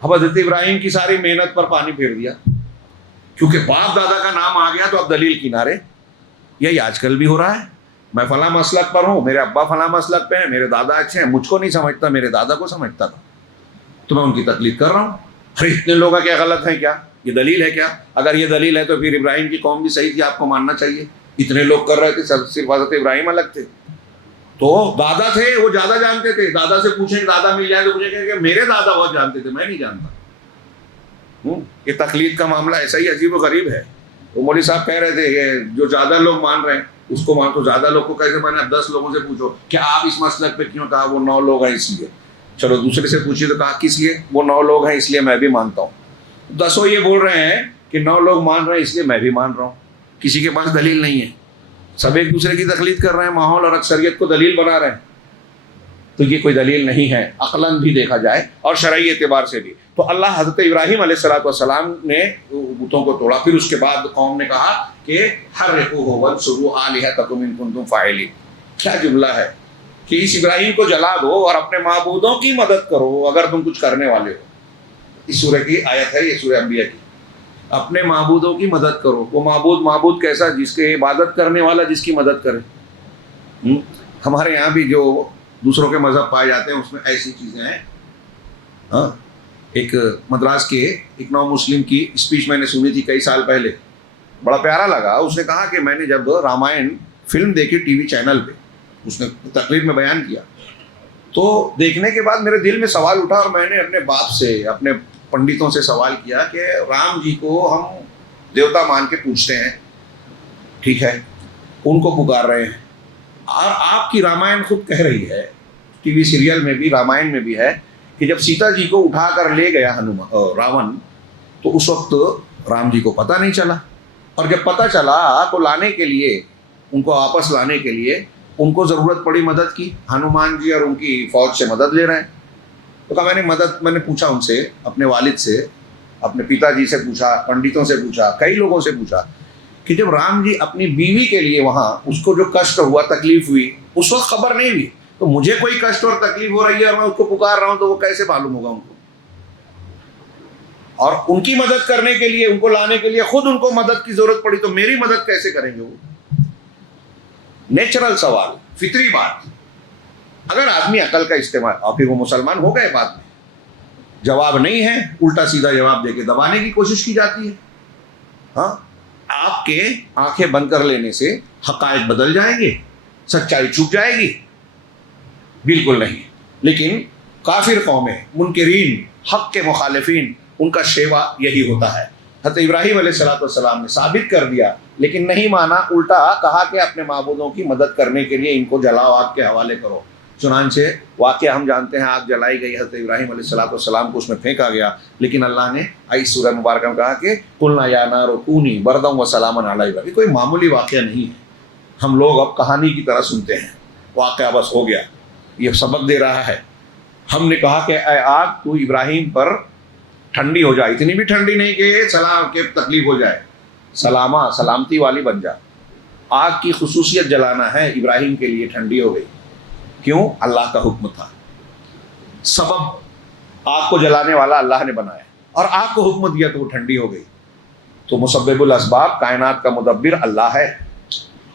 اب حضرت ابراہیم کی ساری محنت پر پانی پھیر دیا، کیونکہ باپ دادا کا نام آ گیا تو اب دلیل کنارے. یہی آج کل بھی ہو رہا ہے، میں فلاں مسلک پر ہوں، میرے ابا فلاں مسلک پہ ہیں، میرے دادا اچھے ہیں، مجھ کو نہیں سمجھتا، میرے دادا کو سمجھتا تھا، تو میں ان کی تقلید کر رہا ہوں. ارے اتنے لوگ کیا غلط ہیں؟ کیا یہ دلیل ہے؟ کیا اگر یہ دلیل ہے تو پھر ابراہیم کی قوم بھی صحیح تھی، آپ کو ماننا چاہیے. اتنے لوگ کر رہے تھے، صرف حضرت ابراہیم الگ تھے. تو دادا تھے، وہ زیادہ جانتے تھے. دادا سے پوچھیں کہ دادا مل جائے تو پوچھیں کہ میرے دادا بہت جانتے تھے، میں نہیں جانتا. یہ تقلید کا معاملہ ایسا ہی عجیب و غریب ہے. وہ مولوی صاحب کہہ رہے تھے کہ جو زیادہ لوگ مان رہے ہیں اس کو مان، تو زیادہ لوگ کو کیسے مانے؟ اب 10 لوگوں سے پوچھو کہ آپ اس مسلک پہ کیوں؟ کہا وہ 9 لوگ ہیں اس لیے. چلو دوسرے سے پوچھیے تو کہا کس لیے؟ وہ 9 لوگ ہیں اس لیے میں بھی مانتا ہوں. 10 یہ بول رہے ہیں کہ 9 لوگ مان رہے ہیں اس لیے میں بھی مان رہا ہوں. کسی کے پاس دلیل نہیں ہے، سب ایک دوسرے کی تقلید کر رہے ہیں، ماحول اور اکثریت کو دلیل بنا رہے ہیں. تو یہ کوئی دلیل نہیں ہے عقلاً بھی دیکھا جائے اور شرعی اعتبار سے بھی. تو اللہ حضرت ابراہیم علیہ السلام نے بتوں کو توڑا. پھر اس کے بعد قوم نے کہا کہ حرقوہ وانصروا آلہتکم ان کنتم فاعلین. کیا جملہ ہے کہ اس ابراہیم کو جلا دو اور اپنے معبودوں کی مدد کرو اگر تم کچھ کرنے والے ہو. اس سورہ کی آیت ہے، یہ سورہ انبیاء کی. اپنے معبودوں کی مدد کرو. وہ معبود کیسا؟ جس کے عبادت کرنے والا جس کی مدد کرے. ہمارے یہاں بھی جو دوسروں کے مذہب پائے جاتے ہیں اس میں ایسی چیزیں ہیں. ہاں، ایک مدراس کے ایک نو مسلم کی اسپیچ میں نے سنی تھی کئی سال پہلے، بڑا پیارا لگا. اس نے کہا کہ میں نے جب رامائن فلم دیکھی ٹی وی چینل پہ، اس نے تقریر میں بیان کیا، تو دیکھنے کے بعد میرے دل میں سوال اٹھا اور میں نے اپنے باپ سے، اپنے پنڈتوں سے سوال کیا کہ رام جی کو ہم دیوتا مان کے پوچھتے ہیں، ٹھیک ہے، ان کو پکار رہے ہیں، اور آپ کی رامائن خود کہہ رہی ہے، ٹی وی سیریل میں بھی رامائن میں بھی ہے کہ جب سیتا جی کو اٹھا کر لے گیا راون، تو اس وقت رام جی کو پتہ نہیں چلا، اور جب پتہ چلا تو لانے کے لیے، ان کو واپس لانے کے لیے ان کو ضرورت پڑی مدد کی. ہنومان جی اور ان کی فوج سے مدد لے رہے ہیں. تو کہا میں نے پوچھا ان سے، اپنے والد سے، اپنے پتا جی سے پوچھا، پنڈتوں سے پوچھا، کئی لوگوں سے پوچھا کہ جب رام جی اپنی بیوی کے لیے وہاں اس کو جو کشٹ ہوا، تکلیف ہوئی، اس وقت خبر نہیں ہوئی، تو مجھے کوئی کشٹ اور تکلیف ہو رہی ہے اور میں اس کو پکار رہا ہوں تو وہ کیسے معلوم ہوگا ان کو؟ اور ان کی مدد کرنے کے لیے، ان کو لانے کے لیے خود ان کو مدد کی ضرورت پڑی تو میری مدد کیسے کریں گے وہ؟ نیچرل سوال، فطری بات. اگر آدمی عقل کا استعمال، اور پھر وہ مسلمان ہو گئے بعد میں، جواب نہیں ہے، الٹا سیدھا جواب دے کے دبانے کی کوشش کی جاتی ہے. ہاں، آپ کے آنکھیں بند کر لینے سے حقائق بدل جائیں گے، سچائی چھپ جائے گی؟ بالکل نہیں. لیکن کافر قومیں، منکرین، حق کے مخالفین، ان کا شیوا یہی ہوتا ہے. حضرت ابراہیم علیہ السلام نے ثابت کر دیا لیکن نہیں مانا، الٹا کہا کہ اپنے معبودوں کی مدد کرنے کے لیے ان کو جلاؤ، آگ کے حوالے کرو. چنانچہ واقعہ ہم جانتے ہیں، آگ جلائی گئی، حضرت ابراہیم علیہ السلام کو اس میں پھینکا گیا، لیکن اللہ نے اس سورہ مبارکہ میں کہا کہ قلنا یا نار کونی بردا وسلاما علی ابراہیم. یہ کوئی معمولی واقعہ نہیں ہے. ہم لوگ اب کہانی کی طرح سنتے ہیں، واقعہ بس ہو گیا. یہ سبق دے رہا ہے. ہم نے کہا کہ اے آگ تو ابراہیم پر ٹھنڈی ہو جائے، اتنی بھی ٹھنڈی نہیں کہ سلام کے تکلیف ہو جائے، سلامتی والی بن جا. آگ کی خصوصیت جلانا ہے، ابراہیم کے لیے ٹھنڈی ہو گئی. کیوں؟ اللہ کا حکم تھا. سبب آگ کو جلانے والا اللہ نے بنایا اور آگ کو حکم دیا تو وہ ٹھنڈی ہو گئی. تو مسبب الاسباب، کائنات کا مدبر اللہ ہے.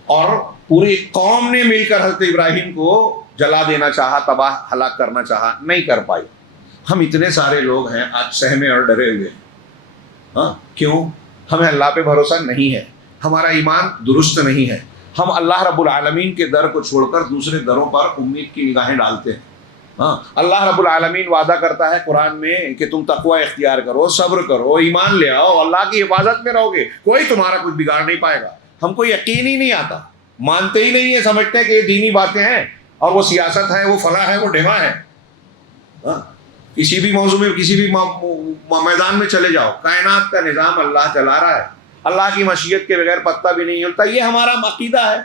اور پوری قوم نے مل کر حضرت ابراہیم کو جلا دینا چاہا، تباہ ہلاک کرنا چاہا، نہیں کر پائی. ہم اتنے سارے لوگ ہیں آج سہمے اور ڈرے ہوئے ہیں. ہاں، کیوں؟ ہمیں اللہ پہ بھروسہ نہیں ہے، ہمارا ایمان درست نہیں ہے. ہم اللہ رب العالمین کے در کو چھوڑ کر دوسرے دروں پر امید کی نگاہیں ڈالتے ہیں. ہاں، اللہ رب العالمین وعدہ کرتا ہے قرآن میں کہ تم تقوی اختیار کرو، صبر کرو، ایمان لے آؤ، اللہ کی حفاظت میں رہو گے، کوئی تمہارا کچھ بگاڑ نہیں پائے گا. ہم کو یقین ہی نہیں آتا، مانتے ہی نہیں ہیں، سمجھتے ہیں کہ یہ دینی باتیں ہیں اور وہ سیاست ہے، وہ فلاح ہے، وہ ڈھیما ہے. ہاں، کسی بھی موضوع میں، کسی بھی میدان میں چلے جاؤ، کائنات کا نظام اللہ چلا رہا ہے. اللہ کی مشیت کے بغیر پتہ بھی نہیں ہلتا. یہ ہمارا عقیدہ ہے.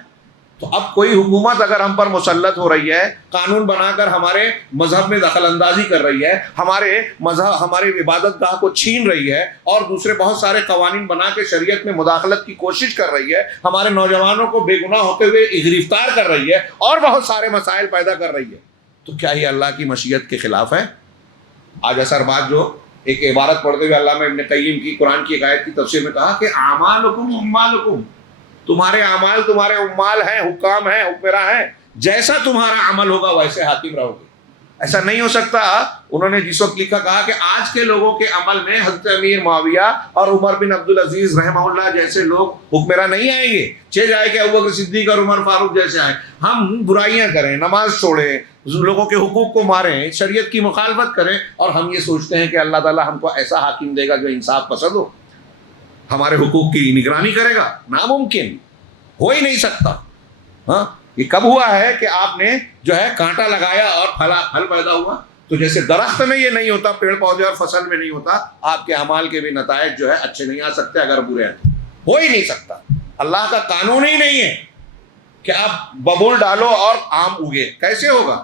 تو اب کوئی حکومت اگر ہم پر مسلط ہو رہی ہے، قانون بنا کر ہمارے مذہب میں دخل اندازی کر رہی ہے، ہمارے مذہب، ہماری عبادت گاہ کو چھین رہی ہے، اور دوسرے بہت سارے قوانین بنا کے شریعت میں مداخلت کی کوشش کر رہی ہے، ہمارے نوجوانوں کو بے گناہ ہوتے ہوئے گرفتار کر رہی ہے، اور بہت سارے مسائل پیدا کر رہی ہے، تو کیا یہ اللہ کی مشیت کے خلاف ہے؟ آج اثر بعد جو ایک عبارت پڑھتے ہوئے علامہ ابن قیم کی قرآن کی ایک آیت کی تفسیر میں کہا کہ اعمالکم امالکم، تمہارے اعمال تمہارے امال ہیں، حکام ہیں، حکمراں ہیں، جیسا تمہارا عمل ہوگا ویسے حاکم رہو گے. ایسا نہیں ہو سکتا. انہوں نے جس وقت لکھا، کہا کہ آج کے لوگوں کے عمل میں حضرت امیر معاویہ اور عمر بن عبدالعزیز رحمہ اللہ جیسے لوگ حکمراں نہیں آئیں گے. جائے کہ ابوبکر صدیق اور عمر فاروق جیسے آئے. ہم برائیاں کریں، نماز چھوڑیں، لوگوں کے حقوق کو ماریں، شریعت کی مخالفت کریں، اور ہم یہ سوچتے ہیں کہ اللہ تعالیٰ ہم کو ایسا حاکم دے گا جو انصاف پسند ہو، ہمارے حقوق کی نگرانی کرے گا. ناممکن، ہو ہی نہیں سکتا. ہاں، یہ کب ہوا ہے کہ آپ نے جو ہے کانٹا لگایا اور پھل پیدا ہوا؟ تو جیسے درخت میں یہ نہیں ہوتا، پیڑ پودے اور فصل میں نہیں ہوتا، آپ کے اعمال کے بھی نتائج جو ہے اچھے نہیں آ سکتے اگر برے ہیں. ہو ہی نہیں سکتا. اللہ کا قانون ہی نہیں ہے کہ آپ ببول ڈالو اور آم اگے. کیسے ہوگا؟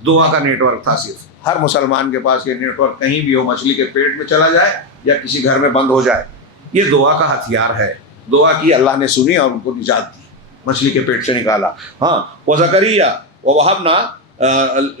دعا کا نیٹ ورک تھا صرف. ہر مسلمان کے پاس یہ نیٹ ورک کہیں بھی ہو, مچھلی کے پیٹ میں چلا جائے یا کسی گھر میں بند ہو جائے, یہ دعا کا ہتھیار ہے. دعا کی, اللہ نے سنی اور ان کو نجات دی, مچھلی کے پیٹ سے نکالا. ہاں, وہ زکریا وہ وہبنا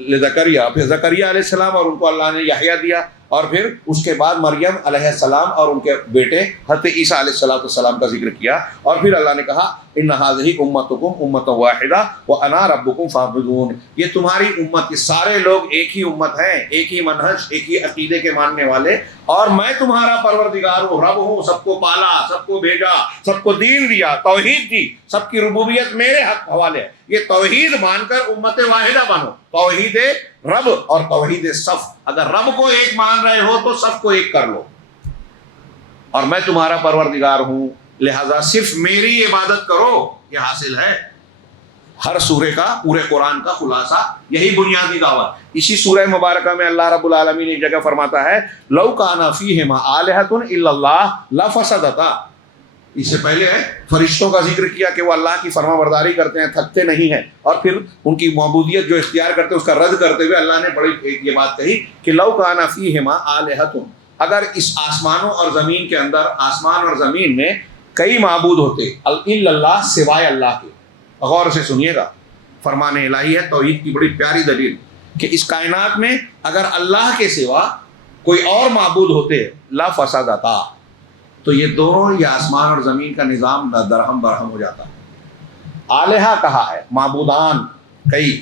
لزکریا, پھر زکریا علیہ السلام اور ان کو اللہ نے یحییٰ دیا, اور پھر اس کے بعد مریم علیہ السلام اور ان کے بیٹے حضرت عیسیٰ علیہ السلام کا ذکر کیا. اور پھر اللہ نے کہا ان ھذہ امتکم امۃ واحدہ وانا ربکم فاعبدون, یہ تمہاری امت, یہ سارے لوگ ایک ہی امت ہیں, ایک ہی منہج, ایک ہی عقیدے کے ماننے والے, اور میں تمہارا پروردگار ہوں, رب ہوں, سب کو پالا, سب کو بھیجا, سب کو دین دیا, توحید دی, سب کی ربوبیت میرے حوالے ہے. یہ توحید مان کر امت واحدہ بنو, توحید رب اور توحید صف. اگر رب کو ایک مان رہے ہو تو صف کو ایک کر لو, اور میں تمہارا پروردگار ہوں, لہذا صرف میری عبادت کرو. یہ حاصل ہے ہر سورے کا, پورے قرآن کا خلاصہ, یہی بنیادی دعوت. اسی سورہ مبارکہ میں اللہ رب العالمین ایک جگہ فرماتا ہے لو کان فیہما آلہۃ الا اللہ لفسدتا. اس سے پہلے فرشتوں کا ذکر کیا کہ وہ اللہ کی فرما برداری کرتے ہیں, تھکتے نہیں ہیں, اور پھر ان کی معبودیت جو اختیار کرتے ہیں اس کا رد کرتے ہوئے اللہ نے بڑی یہ بات کہی کہ لو کان فیہما آلہۃ, اگر اس آسمانوں اور زمین کے اندر, آسمان اور زمین میں کئی معبود ہوتے الا اللہ, سوائے اللہ کے. غور سے سنیے گا, فرمان الہی ہے, توحید کی بڑی پیاری دلیل کہ اس کائنات میں اگر اللہ کے سوا کوئی اور معبود ہوتے لفسدتا, تو یہ دونوں, یہ آسمان اور زمین کا نظام درہم برہم ہو جاتا. آلہہ کہا ہے, معبودان کئی,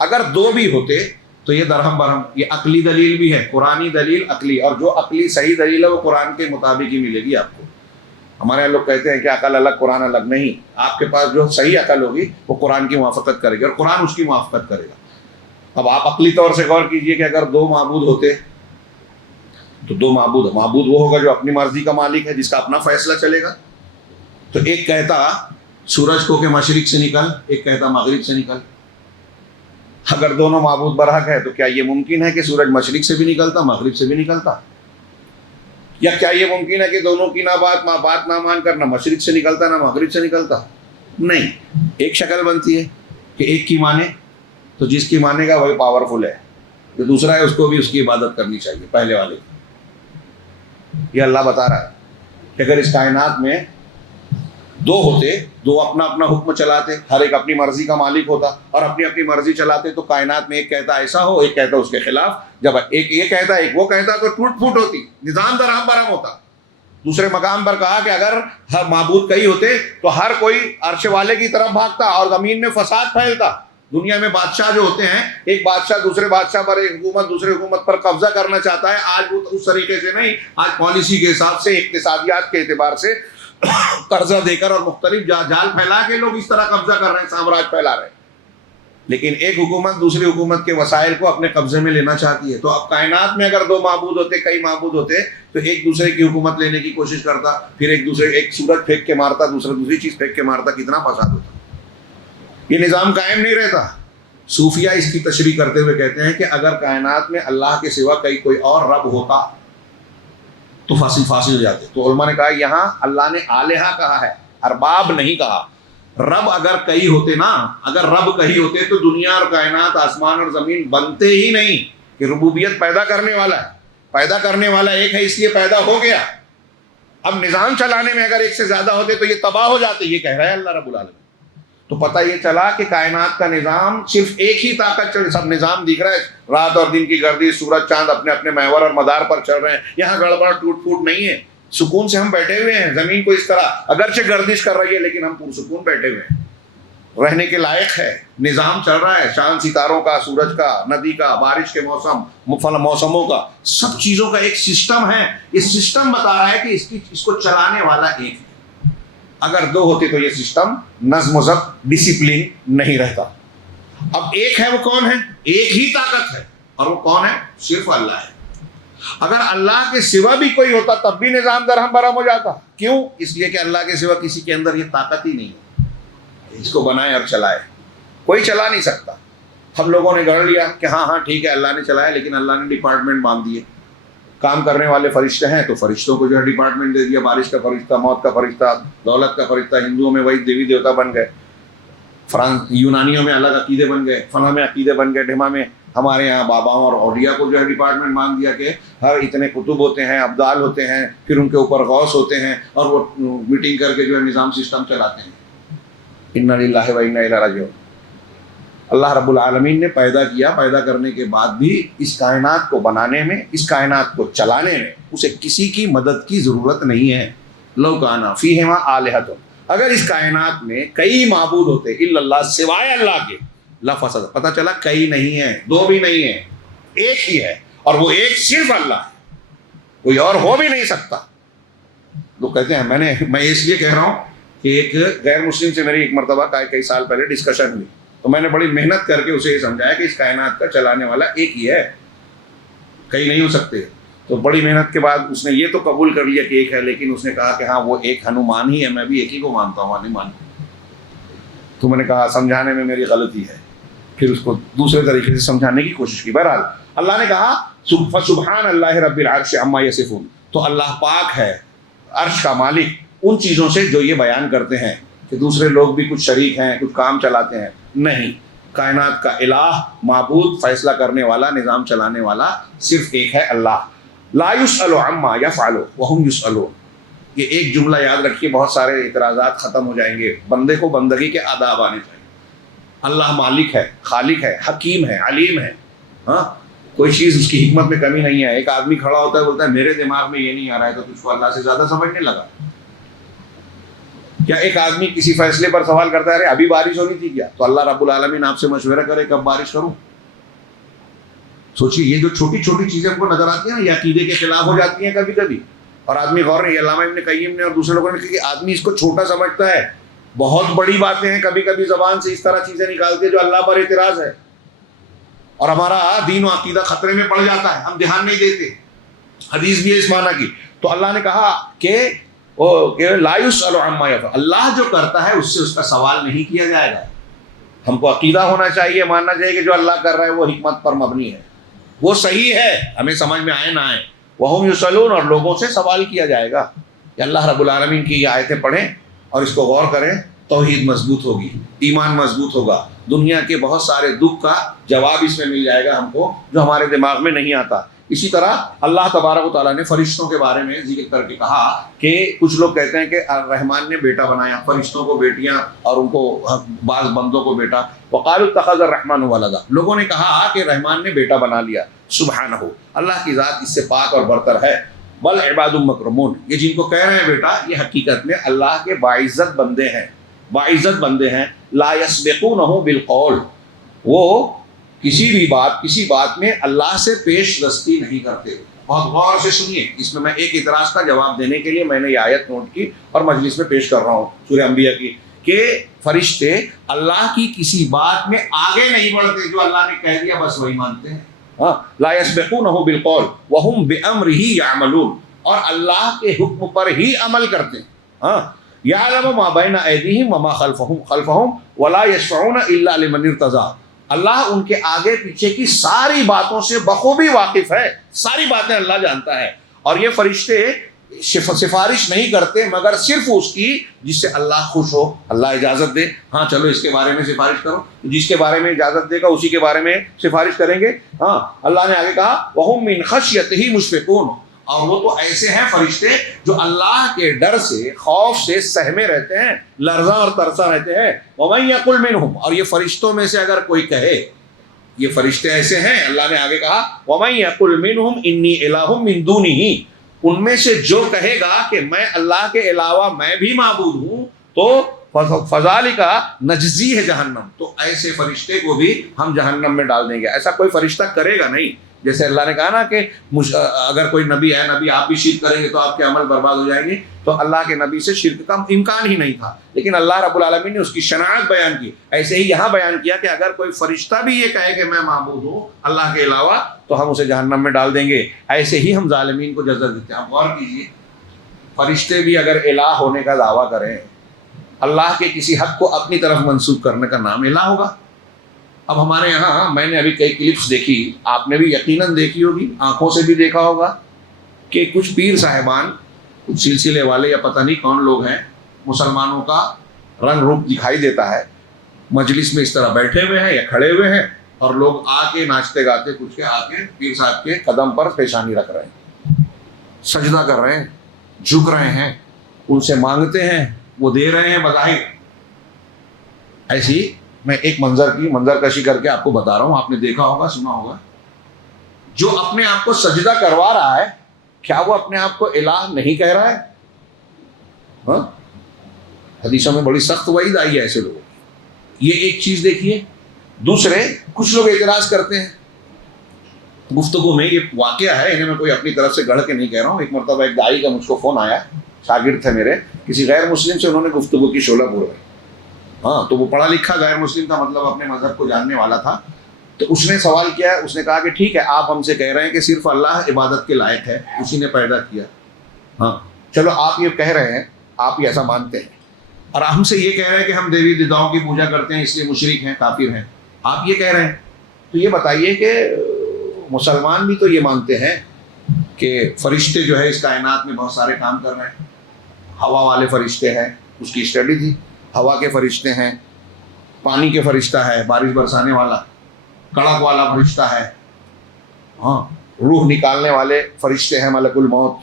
اگر دو بھی ہوتے تو یہ درہم برہم. یہ عقلی دلیل بھی ہے, قرآنی دلیل عقلی, اور جو عقلی صحیح دلیل ہے وہ قرآن کے مطابق ہی ملے گی آپ کو. ہمارے لوگ کہتے ہیں کہ عقل الگ قرآن الگ. نہیں, آپ کے پاس جو صحیح عقل ہوگی وہ قرآن کی موافقت کرے گی اور قرآن اس کی موافقت کرے گا. اب آپ عقلی طور سے غور کیجئے کہ اگر دو معبود ہوتے تو دو معبود وہ ہوگا جو اپنی مرضی کا مالک ہے, جس کا اپنا فیصلہ چلے گا. تو ایک کہتا سورج کو کہ مشرق سے نکل, ایک کہتا مغرب سے نکل. اگر دونوں معبود برحق ہے تو کیا یہ ممکن ہے کہ سورج مشرق سے بھی نکلتا, مغرب سے بھی نکلتا؟ یا کیا یہ ممکن ہے کہ دونوں کی نہ بات نہ مان کر نہ مشرق سے نکلتا نہ مغرب سے نکلتا؟ نہیں. ایک شکل بنتی ہے کہ ایک کی مانے تو جس کی مانے گا وہی پاورفل ہے, جو دوسرا ہے اس کو بھی اس کی عبادت کرنی چاہیے, پہلے والے کی. یہ اللہ بتا رہا ہے کہ اگر اس کائنات میں دو ہوتے, دو اپنا اپنا حکم چلاتے, ہر ایک اپنی مرضی کا مالک ہوتا اور اپنی اپنی مرضی چلاتے, تو کائنات میں ایک کہتا ایسا ہو, ایک کہتا اس کے خلاف. جب ایک یہ کہتا ایک وہ کہتا تو ٹوٹ پھوٹ ہوتی, نظام درہم برہم ہوتا. دوسرے مقام پر کہا کہ اگر ہر معبود کئی ہوتے تو ہر کوئی عرش والے کی طرف بھاگتا اور زمین میں فساد پھیلتا. دنیا میں بادشاہ جو ہوتے ہیں, ایک بادشاہ دوسرے بادشاہ پر, ایک حکومت دوسرے حکومت پر قبضہ کرنا چاہتا ہے. آج وہ اس طریقے سے نہیں, آج پالیسی کے حساب سے, اقتصادیات کے اعتبار سے قرضہ دے کر اور مختلف جال پھیلا کے لوگ اس طرح قبضہ کر رہے ہیں, سامراج پھیلا رہے ہیں. لیکن ایک حکومت دوسری حکومت کے وسائل کو اپنے قبضے میں لینا چاہتی ہے. تو اب کائنات میں اگر دو معبود ہوتے, کئی معبود ہوتے, تو ایک دوسرے کی حکومت لینے کی کوشش کرتا, پھر ایک سورج پھینک کے مارتا, دوسرا دوسری چیز پھینک کے مارتا, کتنا فساد ہوتا. یہ نظام قائم نہیں رہتا. صوفیہ اس کی تشریح کرتے ہوئے کہتے ہیں کہ اگر کائنات میں اللہ کے سوا کوئی اور رب ہوتا تو فاصل ہو جاتے. تو علماء نے کہا یہاں اللہ نے آلہہ کہا ہے, ارباب نہیں کہا. رب اگر کئی ہوتے نا, اگر رب کئی ہوتے تو دنیا اور کائنات, آسمان اور زمین بنتے ہی نہیں. کہ ربوبیت پیدا کرنے والا ہے, پیدا کرنے والا ایک ہے اس لیے پیدا ہو گیا. اب نظام چلانے میں اگر ایک سے زیادہ ہوتے تو یہ تباہ ہو جاتے. یہ کہہ رہا ہے اللہ رب العالمین. تو پتہ یہ چلا کہ کائنات کا نظام صرف ایک ہی طاقت چل, سب نظام دکھ رہا ہے, رات اور دن کی گردش, سورج چاند اپنے اپنے محور اور مدار پر چل رہے ہیں. یہاں گڑبڑ ٹوٹ پھوٹ نہیں ہے, سکون سے ہم بیٹھے ہوئے ہیں. زمین کو اس طرح اگرچہ گردش کر رہی ہے لیکن ہم پرسکون بیٹھے ہوئے ہیں, رہنے کے لائق ہے. نظام چل رہا ہے, چاند ستاروں کا, سورج کا, ندی کا, بارش کے موسم, موسموں کا, سب چیزوں کا ایک سسٹم ہے. یہ سسٹم بتا رہا ہے کہ اس کو چلانے والا ایک ہے. اگر دو ہوتے تو یہ سسٹم نظم و ضبط, ڈسپلن نہیں رہتا. اب ایک ہے, وہ کون ہے؟ ایک ہی طاقت ہے, اور وہ کون ہے؟ صرف اللہ ہے. اگر اللہ کے سوا بھی کوئی ہوتا تب بھی نظام درہم برہم ہو جاتا. کیوں؟ اس لیے کہ اللہ کے سوا کسی کے اندر یہ طاقت ہی نہیں ہے اس کو بنائے اور چلائے. کوئی چلا نہیں سکتا. ہم لوگوں نے گڑھ لیا کہ ہاں ٹھیک ہے اللہ نے چلایا, لیکن اللہ نے ڈپارٹمنٹ باندھ دیے. کام کرنے والے فرشتے ہیں تو فرشتوں کو جو ہے ڈپارٹمنٹ دے دیا. بارش کا فرشتہ, موت کا فرشتہ, دولت کا فرشتہ. ہندوؤں میں وہی دیوی دیوتا بن گئے, یونانیوں میں الگ عقیدے بن گئے, فلاں میں عقیدے بن گئے, ڈھما میں ہمارے یہاں باباؤں اور اولیاء کو جو ہے ڈپارٹمنٹ مان دیا کہ ہر اتنے کتب ہوتے ہیں، ابدال ہوتے ہیں، پھر ان کے اوپر غوث ہوتے ہیں اور وہ میٹنگ کر کے جو ہے نظام سسٹم چلاتے ہیں۔ انا للہ و انا الیہ راجعون۔ اللہ رب العالمین نے پیدا کرنے کے بعد بھی اس کائنات کو بنانے میں، اس کائنات کو چلانے میں اسے کسی کی مدد کی ضرورت نہیں ہے۔ لو کان فیہما آلہۃ، اگر اس کائنات میں کئی معبود ہوتے الا اللہ، سوائے اللہ کے، لفسد، پتہ چلا کئی نہیں ہیں، دو بھی نہیں ہیں، ایک ہی ہے، اور وہ ایک صرف اللہ ہے، کوئی اور ہو بھی نہیں سکتا۔ لوگ کہتے ہیں میں اس لیے کہہ رہا ہوں کہ ایک غیر مسلم سے میری ایک مرتبہ کئی سال پہلے ڈسکشن ہوئی، تو میں نے بڑی محنت کر کے اسے یہ سمجھایا کہ اس کائنات کا چلانے والا ایک ہی ہے، کئی نہیں ہو سکتے۔ تو بڑی محنت کے بعد اس نے یہ تو قبول کر لیا کہ ایک ہے، لیکن اس نے کہا کہ ہاں وہ ایک ہنومان ہی ہے، میں بھی ایک ہی کو مانتا ہوں، نہیں مانتا۔ تو میں نے کہا سمجھانے میں میری غلطی ہے، پھر اس کو دوسرے طریقے سے سمجھانے کی کوشش کی۔ بہرحال اللہ نے کہا فسبحان اللہ رب العرش عما یصفون، تو اللہ پاک ہے، عرش کا مالک، ان چیزوں سے جو یہ بیان کرتے ہیں کہ دوسرے لوگ بھی کچھ شریک ہیں، کچھ کام چلاتے ہیں۔ نہیں، کائنات کا الہ، معبود، فیصلہ کرنے والا، نظام چلانے والا صرف ایک ہے، اللہ۔ لا یسأل عما یفعل وہم یسألون، یہ ایک جملہ یاد رکھیے، بہت سارے اعتراضات ختم ہو جائیں گے۔ بندے کو بندگی کے آداب آنے چاہیے۔ اللہ مالک ہے، خالق ہے، حکیم ہے، علیم ہے، ہاں، کوئی چیز اس کی حکمت میں کمی نہیں ہے۔ ایک آدمی کھڑا ہوتا ہے، بولتا ہے میرے دماغ میں یہ نہیں آ رہا ہے، تو تجھ کو اللہ سے زیادہ سمجھنے لگا کیا؟ ایک آدمی کسی فیصلے پر سوال کرتا ہے، ارے ابھی بارش ہونی تھی کیا؟ تو اللہ رب العالمین آپ سے مشورہ کرے کب بارش کروں؟ سوچیے، یہ جو چھوٹی چھوٹی چیزیں ہم کو نظر آتی ہیں نا، یہ عقیدے کے خلاف ہو جاتی ہیں کبھی کبھی، اور آدمی غور نہیں، علامہ ابن قیم نے اور دوسرے لوگوں نے کہا کہ آدمی اس کو چھوٹا سمجھتا ہے، بہت بڑی باتیں ہیں، کبھی کبھی زبان سے اس طرح چیزیں نکالتے ہیں جو اللہ پر اعتراض ہے، اور ہمارا دین و عقیدہ خطرے میں پڑ جاتا ہے، ہم دھیان نہیں دیتے۔ حدیث بھی ہے اس معنی کی۔ تو اللہ نے کہا کہ لا یسأل عما یفعل، اللہ جو کرتا ہے اس سے اس کا سوال نہیں کیا جائے گا۔ ہم کو عقیدہ ہونا چاہیے، ماننا چاہیے کہ جو اللہ کر رہا ہے وہ حکمت پر مبنی ہے، وہ صحیح ہے، ہمیں سمجھ میں آئے نہ آئے۔ وہم یسألون، اور لوگوں سے سوال کیا جائے گا۔ کہ اللہ رب العالمین کی یہ آیتیں پڑھیں اور اس کو غور کریں، توحید مضبوط ہوگی، ایمان مضبوط ہوگا، دنیا کے بہت سارے دکھ کا جواب اس میں مل جائے گا ہم کو، جو ہمارے دماغ میں نہیں آتا۔ اسی طرح اللہ تبارک و تعالیٰ نے فرشتوں کے بارے میں ذکر کر کے کہا کہ کچھ لوگ کہتے ہیں کہ رحمان نے بیٹا بنایا، فرشتوں کو بیٹیاں اور ان کو بعض بندوں کو بیٹا۔ وقالوا اتخذ الرحمن ولدا، لوگوں نے کہا کہ رحمان نے بیٹا بنا لیا۔ سبحانہ، اللہ کی ذات اس سے پاک اور برتر ہے۔ بل عباد مکرمون، یہ جن کو کہہ رہے ہیں بیٹا، یہ حقیقت میں اللہ کے باعزت بندے ہیں، باعزت بندے ہیں۔ لا یسبقونہ بالقول، وہ کسی بات میں اللہ سے پیش رستی نہیں کرتے۔ بہت غور سے سنیے، اس میں ایک اعتراض کا جواب دینے کے لیے میں نے یہ آیت نوٹ کی اور مجلس میں پیش کر رہا ہوں، سورہ انبیاء کی، کہ فرشتے اللہ کی کسی بات میں آگے نہیں بڑھتے، جو اللہ نے کہہ دیا بس وہی مانتے ہیں۔ ہاں، لا یسبقونہ بالقول وہم بامرہ یعملون، اور اللہ کے حکم پر ہی عمل کرتے ہیں۔ ہاں، یعلم ما بین ایدیہم وما خلفہم ولا یشفعون الا لمن ارتضی، اللہ ان کے آگے پیچھے کی ساری باتوں سے بخوبی واقف ہے، ساری باتیں اللہ جانتا ہے، اور یہ فرشتے سفارش نہیں کرتے مگر صرف اس کی جس سے اللہ خوش ہو، اللہ اجازت دے، ہاں چلو اس کے بارے میں سفارش کرو، جس کے بارے میں اجازت دے گا اسی کے بارے میں سفارش کریں گے۔ ہاں، اللہ نے آگے کہا وَهُم مِّن خَشْيَتِهِ مُشْفِقُونَ، اور وہ تو ایسے ہیں فرشتے جو اللہ کے ڈر سے، خوف سے سہمے رہتے ہیں، لرزاں اور ترساں رہتے ہیں۔ وَمَن يَقُلْ مِنْهُمْ، اور یہ فرشتوں میں سے اگر کوئی کہے، یہ فرشتے ایسے ہیں، اللہ نے آگے کہا وَمَن يَقُلْ مِنْهُمْ إِنِّي إِلَٰهٌ مِّن دُونِهِ، ان میں سے جو کہے گا کہ میں اللہ کے علاوہ میں بھی معبود ہوں، تو فَذَلِكَ نَجْزِيهِ جہنم، تو ایسے فرشتے کو بھی ہم جہنم میں ڈال دیں گے۔ ایسا کوئی فرشتہ کرے گا نہیں، جیسے اللہ نے کہا نا کہ اگر کوئی نبی ہے، نبی آپ بھی شرک کریں گے تو آپ کے عمل برباد ہو جائیں گے، تو اللہ کے نبی سے شرک کا امکان ہی نہیں تھا، لیکن اللہ رب العالمین نے اس کی شناعت بیان کی۔ ایسے ہی یہاں بیان کیا کہ اگر کوئی فرشتہ بھی یہ کہے کہ میں معبود ہوں اللہ کے علاوہ، تو ہم اسے جہنم میں ڈال دیں گے۔ ایسے ہی ہم ظالمین کو جزا دیتے ہیں۔ آپ غور کیجیے، فرشتے بھی اگر الہ ہونے کا دعویٰ کریں، اللہ کے کسی حق کو اپنی طرف منسوب کرنے کا نام الہ ہوگا؟ اب ہمارے یہاں میں نے ابھی کئی کلپس دیکھی، آپ نے بھی یقیناً دیکھی ہوگی، آنکھوں سے بھی دیکھا ہوگا، کہ کچھ پیر صاحبان، کچھ سلسلے والے یا پتہ نہیں کون لوگ ہیں، مسلمانوں کا رنگ روپ دکھائی دیتا ہے، مجلس میں اس طرح بیٹھے ہوئے ہیں یا کھڑے ہوئے ہیں، اور لوگ آ کے ناچتے گاتے کچھ کے آ کے پیر صاحب کے قدم پر پیشانی رکھ رہے ہیں، سجدہ کر رہے ہیں، جھک رہے ہیں، ان سے مانگتے ہیں، وہ دے رہے ہیں بظاہر. ایسی میں ایک منظر کشی کر کے آپ کو بتا رہا ہوں، آپ نے دیکھا ہوگا، سنا ہوگا. جو اپنے آپ کو سجدہ کروا رہا ہے، کیا وہ اپنے آپ کو الہ نہیں کہہ رہا ہے؟ ہاں، حدیثوں میں بڑی سخت وعید آئی ہے ایسے لوگوں کی. یہ ایک چیز دیکھیے. دوسرے کچھ لوگ اعتراض کرتے ہیں گفتگو میں، یہ واقعہ ہے، انہیں میں کوئی اپنی طرف سے گڑھ کے نہیں کہہ رہا ہوں. ایک مرتبہ ایک داعی کا مجھ کو فون آیا، شاگرد تھے میرے، کسی غیر مسلم سے انہوں نے گفتگو کی شعلہ پور میں. ہاں، تو وہ پڑھا لکھا غیر مسلم تھا، مطلب اپنے مذہب کو جاننے والا تھا. تو اس نے سوال کیا، اس نے کہا کہ ٹھیک ہے، آپ ہم سے کہہ رہے ہیں کہ صرف اللہ عبادت کے لائق ہے، اسی نے پیدا کیا. ہاں چلو، آپ یہ کہہ رہے ہیں، آپ یہ ایسا مانتے ہیں، اور ہم سے یہ کہہ رہے ہیں کہ ہم دیوی دیوتاؤں کی پوجا کرتے ہیں اس لیے مشرک ہیں، کافر ہیں. آپ یہ کہہ رہے ہیں، تو یہ بتائیے کہ مسلمان بھی تو یہ مانتے ہیں کہ فرشتے جو ہے اس کائنات میں بہت سارے کام کر رہے ہیں. ہوا والے فرشتے ہیں، اس کی اسٹڈی تھی. ہوا کے فرشتے ہیں، پانی کے فرشتہ ہے، بارش برسانے والا، کڑک والا فرشتہ ہے. ہاں، روح نکالنے والے فرشتے ہیں، ملک الموت.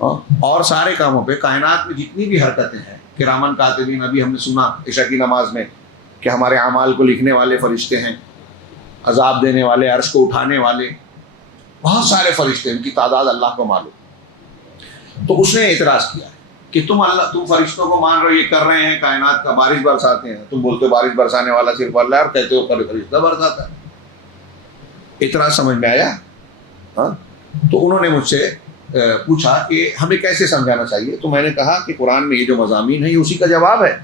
ہاں، اور سارے کاموں پہ کائنات میں جتنی بھی حرکتیں ہیں، کرامن کاتبین، ابھی ہم نے سنا عشاء کی نماز میں کہ ہمارے اعمال کو لکھنے والے فرشتے ہیں، عذاب دینے والے، عرش کو اٹھانے والے، بہت سارے فرشتے، ان کی تعداد اللہ کو معلوم. تو اس نے اعتراض کیا کہ تم فرشتوں کو مان رہے ہو، یہ کر رہے ہیں کائنات کا، بارش برساتے ہیں، تم بولتے ہو بارش برسانے والا صرف اللہ ہے، اور کہتے ہو فرشتہ برساتا ہے. اعتراض سمجھ میں آیا؟ ہاں. تو انہوں نے مجھ سے پوچھا کہ ہمیں کیسے سمجھانا چاہیے. تو میں نے کہا کہ قرآن میں یہ جو مضامین ہیں، یہ اسی کا جواب ہے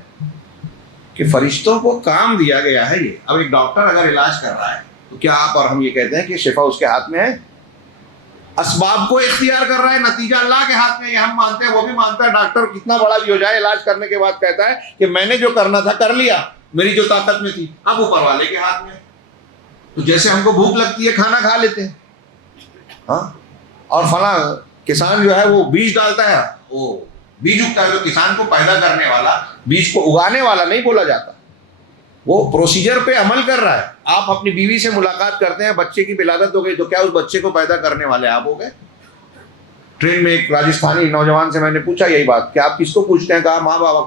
کہ فرشتوں کو کام دیا گیا ہے. یہ اب ایک ڈاکٹر اگر علاج کر رہا ہے تو کیا آپ اور ہم یہ کہتے ہیں کہ شفا اس کے ہاتھ میں ہے؟ اسباب کو اختیار کر رہا ہے، نتیجہ اللہ کے ہاتھ میں. یہ ہم مانتے ہیں، وہ بھی مانتا ہے. ڈاکٹر کتنا بڑا بھی ہو جائے، علاج کرنے کے بعد کہتا ہے کہ میں نے جو کرنا تھا کر لیا، میری جو طاقت میں تھی، اب اوپر والے کے ہاتھ میں. تو جیسے ہم کو بھوک لگتی ہے، کھانا کھا لیتے ہیں. ہاں، اور فلاں کسان جو ہے وہ بیج ڈالتا ہے، وہ بیج اگتا ہے. تو کسان کو پیدا کرنے والا، بیج کو اگانے والا نہیں بولا جاتا، وہ پروسیجر پہ عمل کر رہا ہے. آپ اپنی بیوی سے ملاقات کرتے ہیں، بچے کی ولادت ہو گئی، تو کیا اس بچے کو پیدا کرنے والے آپ ہو گئے؟ ٹرین میں ایک راجستھانی نوجوان سے میں نے پوچھا یہی بات کہ آپ کس کو پوچھتے ہیں؟ کہا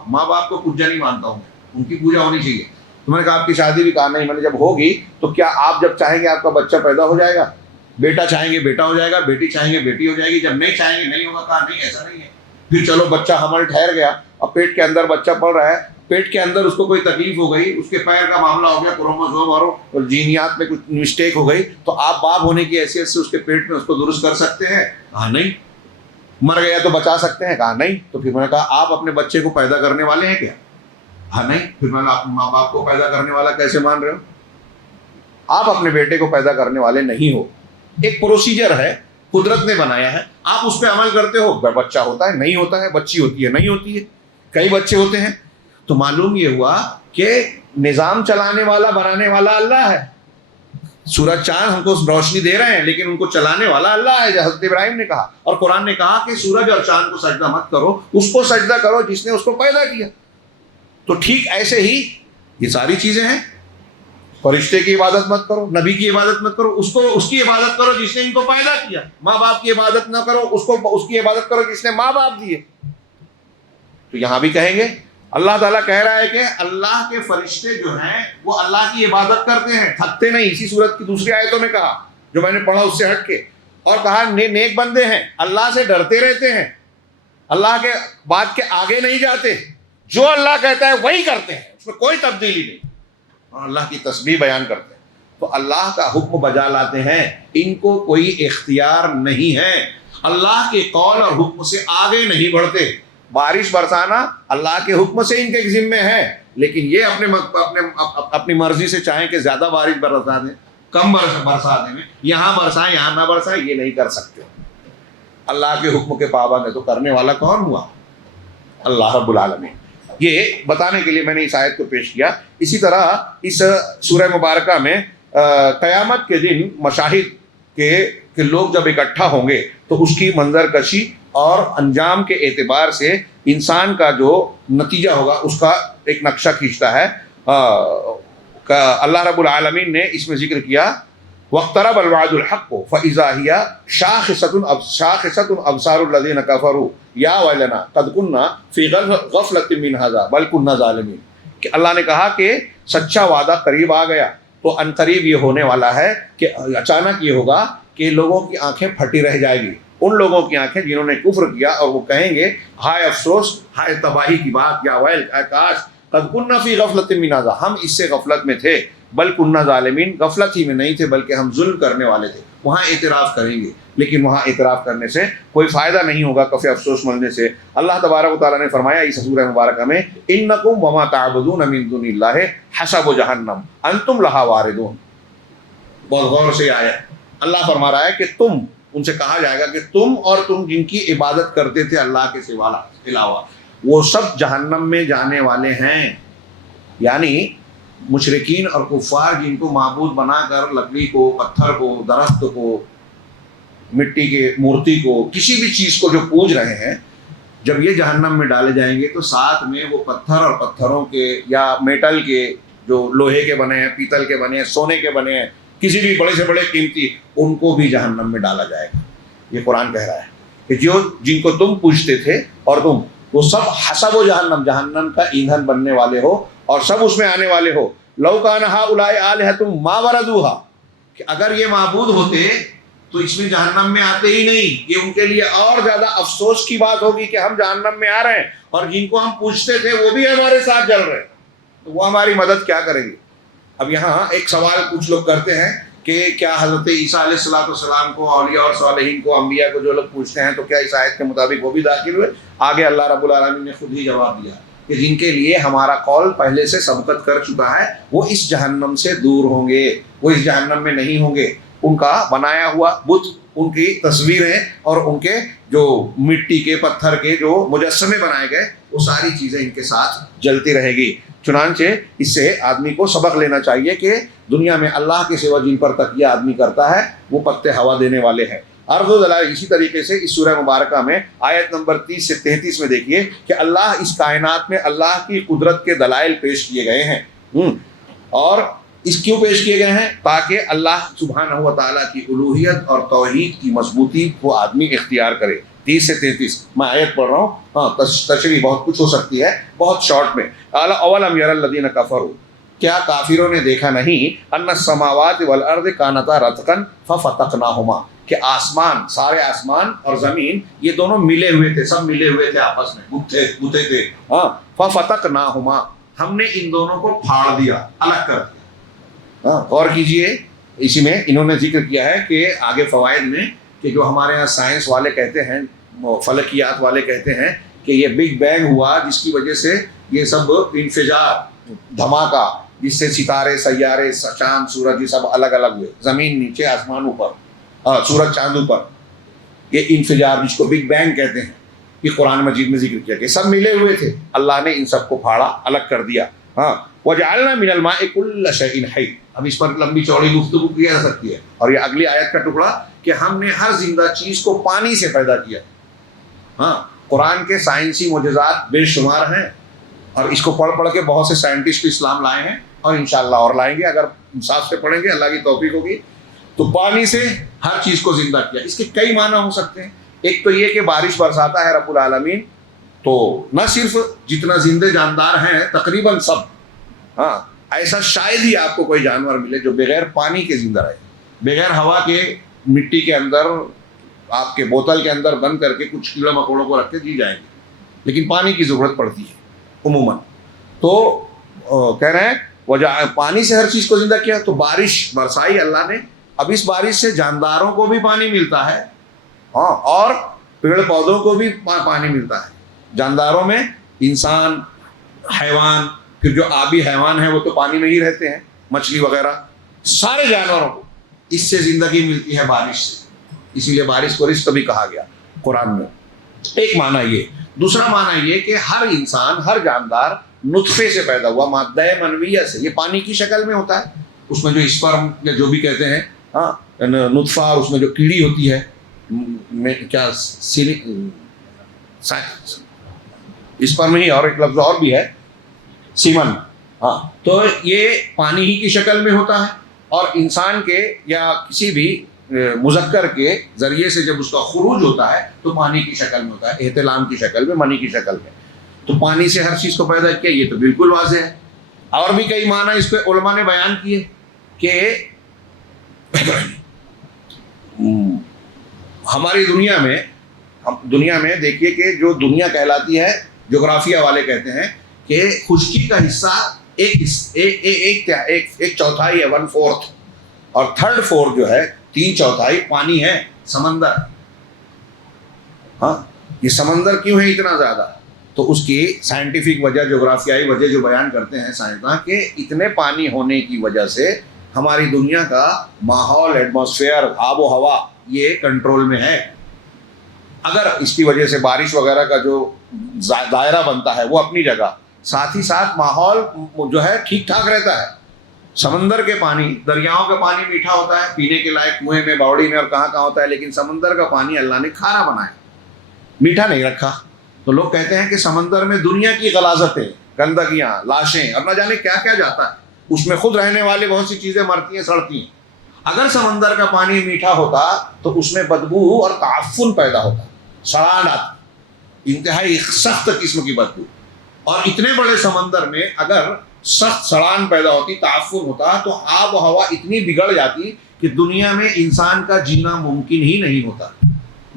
ماں باپ کو پوجا نہیں مانتا ہوں، ان کی پوجا ہونی چاہیے. تو میں نے کہا آپ کی شادی بھی؟ کہا نہیں. میں نے جب ہوگی تو کیا آپ جب چاہیں گے آپ کا بچہ پیدا ہو جائے گا؟ بیٹا چاہیں گے بیٹا ہو جائے گا، بیٹی چاہیں گے بیٹی ہو جائے گی، جب نہیں چاہیں گے نہیں ہوگا. کہا نہیں، ایسا نہیں ہے. پھر چلو بچہ حمل ٹھہر گیا، اب پیٹ کے اندر بچہ پڑ رہا ہے، پیٹ کے اندر اس کو کوئی تکلیف ہو گئی، اس کے پیر کا معاملہ ہو گیا، کروموزوم اور جینیات میں کچھ مسٹیک ہو گئی، تو آپ باپ ہونے کی حیثیت سے اس کے پیٹ میں اس کو درست کر سکتے ہیں؟ کہا نہیں. مر گیا تو بچا سکتے ہیں؟ کہا نہیں. تو پھر میں نے کہا آپ اپنے بچے کو پیدا کرنے والے ہیں کیا؟ کہا نہیں. پھر میں نے اپنے ماں باپ کو پیدا کرنے والا کیسے مان رہے ہو؟ آپ اپنے بیٹے کو پیدا کرنے والے نہیں ہو. ایک پروسیجر ہے، قدرت نے بنایا ہے، آپ اس پہ عمل کرتے ہو، بچہ ہوتا ہے نہیں ہوتا ہے، بچی ہوتی ہے نہیں ہوتی ہے، کئی بچے ہوتے ہیں. تو معلوم یہ ہوا کہ نظام چلانے والا، بنانے والا اللہ ہے. سورج چاند ہم کو روشنی دے رہے ہیں، لیکن ان کو چلانے والا اللہ ہے، جو حضرت ابراہیم نے کہا. اور قرآن نے کہا کہ سورج اور چاند کو سجدہ مت کرو، اس کو سجدہ کرو جس نے اس کو پیدا کیا. تو ٹھیک ایسے ہی یہ ساری چیزیں ہیں. فرشتے کی عبادت مت کرو، نبی کی عبادت مت کرو، اس کی عبادت کرو جس نے ان کو پیدا کیا. ماں باپ کی عبادت نہ کرو، اس کی عبادت کرو جس نے ماں باپ دیے. تو یہاں بھی کہیں گے اللہ تعالیٰ کہہ رہا ہے کہ اللہ کے فرشتے جو ہیں وہ اللہ کی عبادت کرتے ہیں، تھکتے نہیں. اسی صورت کی دوسری آیتوں میں کہا، جو میں نے پڑھا اس سے ہٹ کے، اور کہا نیک بندے ہیں، اللہ سے ڈرتے رہتے ہیں، اللہ کے بات کے آگے نہیں جاتے، جو اللہ کہتا ہے وہی کرتے ہیں، اس میں کوئی تبدیلی نہیں، اور اللہ کی تسبیح بیان کرتے ہیں. تو اللہ کا حکم بجا لاتے ہیں، ان کو کوئی اختیار نہیں ہے، اللہ کے قول اور حکم سے آگے نہیں بڑھتے. بارش برسانا اللہ کے حکم سے ان کے ذمے ہے، لیکن یہ اپنی مرضی سے چاہیں کہ زیادہ بارش برسا دیں، کم برسا دیں، یہاں برسائیں یہاں نہ برسائیں، یہ نہیں کر سکتے. اللہ کے حکم کے پابند ہے. تو کرنے والا کون ہوا؟ اللہ رب العالمین. یہ بتانے کے لیے میں نے اس آیت کو پیش کیا. اسی طرح اس سورہ مبارکہ میں قیامت کے دن مشاہد کہ لوگ جب اکٹھا ہوں گے تو اس کی منظر کشی اور انجام کے اعتبار سے انسان کا جو نتیجہ ہوگا اس کا ایک نقشہ کھینچتا ہے. اللہ رب العالمین نے اس میں ذکر کیا وَاقْتَرَبَ الْوَعْدُ الْحَقُّ فَإِذَا هِيَ شَاخِصَةٌ أَبْصَارُ الَّذِينَ كَفَرُوا يَا وَيْلَنَا قَدْ كُنَّا فِي غَفْلَةٍ مِّنْ هَذَا بَلْ كُنَّا ظَالِمِينَ کہ اللہ نے کہا کہ سچا وعدہ قریب آ گیا، تو ان قریب یہ ہونے والا ہے کہ اچانک یہ ہوگا کہ لوگوں کی آنکھیں پھٹی رہ جائے گی، ان لوگوں کی آنکھیں جنہوں نے کفر کیا، اور وہ کہیں گے ہائے افسوس، ہائے تباہی کی بات، یا ویل، اے کاش، قد کننا فی غفلۃ من ھذا، ہم اس سے غفلت میں تھے، بل کننا ظالمین، غفلت ہی میں نہیں تھے بلکہ ہم ظلم کرنے والے تھے۔ وہاں اعتراف کریں گے، لیکن وہاں اعتراف کرنے سے کوئی فائدہ نہیں ہوگا، کف افسوس ملنے سے۔ اللہ تبارک و تعالیٰ نے فرمایا اس سورہ مبارکہ میں انکم وما تعبدون من دون اللہ حسب جہنم انتم لہا واردون۔ بہت غور سے آیا، اللہ فرما رہا ہے کہ تم، ان سے کہا جائے گا کہ تم اور تم جن کی عبادت کرتے تھے اللہ کے سوا علاوہ، وہ سب جہنم میں جانے والے ہیں۔ یعنی مشرکین اور کفار جن کو معبود بنا کر لکڑی کو، پتھر کو، درخت کو، مٹی کے مورتی کو، کسی بھی چیز کو جو پوج رہے ہیں، جب یہ جہنم میں ڈالے جائیں گے تو ساتھ میں وہ پتھر اور پتھروں کے یا میٹل کے، جو لوہے کے بنے ہیں، پیتل کے بنے ہیں، سونے کے بنے ہیں، کسی بھی بڑے سے بڑے قیمتی، ان کو بھی جہنم میں ڈالا جائے گا۔ یہ قرآن کہہ رہا ہے کہ جو جن کو تم پوجتے تھے اور تم، وہ سب حسب و جہنم، جہنم کا ایندھن بننے والے ہو اور سب اس میں آنے والے ہو۔ لو کان ہؤلاء آلہۃ ما وردوہا، کہ اگر یہ معبود ہوتے تو اس میں جہنم میں آتے ہی نہیں۔ یہ ان کے لیے اور زیادہ افسوس کی بات ہوگی کہ ہم جہنم میں آ رہے ہیں اور جن کو ہم پوجتے تھے وہ بھی ہمارے ساتھ جل رہے ہیں، تو وہ ہماری مدد کیا کریں گے؟ اب یہاں ایک سوال کچھ لوگ کرتے ہیں کہ کیا حضرت عیسیٰ علیہ السلام کو، اولیاء اور صالحین کو، انبیاء کو جو لوگ پوچھتے ہیں تو کیا اس آیت کے مطابق وہ بھی داخل ہوئے؟ آگے اللہ رب العالمین نے خود ہی جواب دیا کہ جن کے لیے ہمارا قول پہلے سے سبقت کر چکا ہے وہ اس جہنم سے دور ہوں گے، وہ اس جہنم میں نہیں ہوں گے۔ ان کا بنایا ہوا بت، ان کی تصویریں اور ان کے جو مٹی کے، پتھر کے جو مجسمے بنائے گئے، وہ ساری چیزیں ان کے ساتھ جلتی رہے گی۔ چنانچہ اس سے آدمی کو سبق لینا چاہیے کہ دنیا میں اللہ کے سوا جن پر تکیہ آدمی کرتا ہے وہ پتے ہوا دینے والے ہیں۔ عرض و دلائل اسی طریقے سے اس سورہ مبارکہ میں آیت نمبر 30 سے 33 میں دیکھیے کہ اللہ اس کائنات میں اللہ کی قدرت کے دلائل پیش کیے گئے ہیں، اور اس کیوں پیش کیے گئے ہیں؟ تاکہ اللہ سبحانہ و تعالیٰ کی الوہیت اور توحید کی مضبوطی کو آدمی اختیار کرے۔ 30 سے 33 میں آیت پڑھ رہا ہوں، ہاں تشریح بہت کچھ ہو سکتی ہے، بہت شارٹ میں۔ اولم یر الذین کفروا، کیا کافروں نے دیکھا نہیں، ان السماوات والارض کانتا رتقا ففتقناہما، کہ آسمان، سارے آسمان اور زمین یہ دونوں ملے ہوئے تھے، سب ملے ہوئے تھے آپس میں، گتھے تھے، ہاں، ففتقناہما، ہم نے ان دونوں کو پھاڑ دیا، الگ کر دیا۔ ہاں غور کیجئے، اسی میں انہوں نے ذکر کیا ہے کہ آگے فوائد میں کہ جو ہمارے یہاں سائنس والے کہتے ہیں، فلکیات والے کہتے ہیں کہ یہ بگ بینگ ہوا جس کی وجہ سے یہ سب انفجار، دھماکہ، جس سے ستارے، سیارے، چاند، سورج یہ سب الگ الگ ہوئے، زمین نیچے، آسمان اوپر، سورج چاند اوپر، یہ انفجار جس کو بگ بینگ کہتے ہیں، یہ قرآن مجید میں ذکر کیا کہ سب ملے ہوئے تھے، اللہ نے ان سب کو پھاڑا، الگ کر دیا۔ ہاں وَجَعَلْنَا مِنَ الْمَاءِ كُلَّ شَيْءٍ حَيٍّ، اب اس پر لمبی چوڑی گفتگو کی جا سکتی ہے، اور یہ اگلی آیت کا ٹکڑا کہ ہم نے ہر زندہ چیز کو پانی سے پیدا کیا۔ ہاں قرآن کے سائنسی معجزات بے شمار ہیں، اور اس کو پڑھ پڑھ کے بہت سے سائنٹسٹ اسلام لائے ہیں، اور انشاءاللہ اور لائیں گے اگر انصاف سے پڑھیں گے، اللہ کی توفیق ہوگی۔ تو پانی سے ہر چیز کو زندہ کیا، اس کے کئی معنی ہو سکتے ہیں۔ ایک تو یہ کہ بارش برساتا ہے رب العالمین، تو نہ صرف جتنا زندہ جاندار ہیں تقریباً سب، ہاں ایسا شاید ہی آپ کو کوئی جانور ملے جو بغیر پانی کے زندہ رہے، بغیر ہوا کے، مٹی کے اندر، آپ کے بوتل کے اندر بند کر کے کچھ کیڑے مکوڑوں کو رکھ کے جی جائیں گے، لیکن پانی کی ضرورت پڑتی ہے عموماً۔ تو کہہ رہے ہیں وجہ پانی سے ہر چیز کو زندہ کیا، تو بارش برسائی اللہ نے، اب اس بارش سے جانداروں کو بھی پانی ملتا ہے، ہاں، اور پیڑ پودوں کو بھی پانی ملتا ہے۔ جانداروں میں انسان، حیوان، پھر جو آبی حیوان ہیں وہ تو پانی میں ہی رہتے ہیں، مچھلی وغیرہ، سارے جانوروں کو اس سے زندگی ملتی ہے بارش سے، اسی لیے بارش کو رزق بھی کہا گیا قرآن میں۔ ایک معنی یہ، دوسرا معنی یہ کہ ہر انسان، ہر جاندار نطفے سے پیدا ہوا، مادہ منویہ سے، یہ پانی کی شکل میں ہوتا ہے، اس میں جو اسپرم یا جو بھی کہتے ہیں، ہاں نطفہ، اور اس میں جو کیڑی ہوتی ہے، کیا اسپرم ہی، اور ایک لفظ اور بھی ہے، سیمن، ہاں تو یہ پانی ہی کی شکل میں ہوتا ہے، اور انسان کے یا کسی بھی مذکر کے ذریعے سے جب اس کا خروج ہوتا ہے تو پانی کی شکل میں ہوتا ہے، احتلام کی شکل میں، منی کی شکل میں۔ تو پانی سے ہر چیز کو پیدا کیا، یہ تو بالکل واضح ہے۔ اور بھی کئی معنی اس پہ علماء نے بیان کیے کہ ہماری دنیا میں دیکھیے کہ جو دنیا کہلاتی ہے، جغرافیہ والے کہتے ہیں کہ خشکی کا حصہ ایک چوتھائی ہے، 1/4، اور 3/4 جو ہے 3/4 پانی ہے، سمندر۔ ہاں یہ سمندر کیوں ہے اتنا زیادہ؟ تو اس کی سائنٹیفک وجہ، جغرافیائی وجہ جو بیان کرتے ہیں سائنسداں کہ اتنے پانی ہونے کی وجہ سے ہماری دنیا کا ماحول، ایٹماسفیئر، آب و ہوا یہ کنٹرول میں ہے۔ اگر اس کی وجہ سے بارش وغیرہ کا جو دائرہ بنتا ہے وہ اپنی جگہ، ساتھ ہی ساتھ ماحول جو ہے ٹھیک ٹھاک رہتا ہے۔ سمندر کے پانی، دریاؤں کا پانی میٹھا ہوتا ہے، پینے کے لائق کنویں میں، باوڑی میں اور کہاں کہاں ہوتا ہے، لیکن سمندر کا پانی اللہ نے کھارا بنایا، میٹھا نہیں رکھا۔ تو لوگ کہتے ہیں کہ سمندر میں دنیا کی غلاظتیں، گندگیاں، لاشیں اور نہ جانے کیا کیا جاتا ہے، اس میں خود رہنے والے بہت سی چیزیں مرتی ہیں، سڑتی ہیں۔ اگر سمندر کا پانی میٹھا ہوتا تو اس میں بدبو اور تعفن پیدا ہوتا، سڑان آتی، انتہائی سخت قسم کی بدبو۔ اور اتنے بڑے سمندر میں اگر سخت سڑان پیدا ہوتی، تعفن ہوتا، تو آب و ہوا اتنی بگڑ جاتی کہ دنیا میں انسان کا جینا ممکن ہی نہیں ہوتا،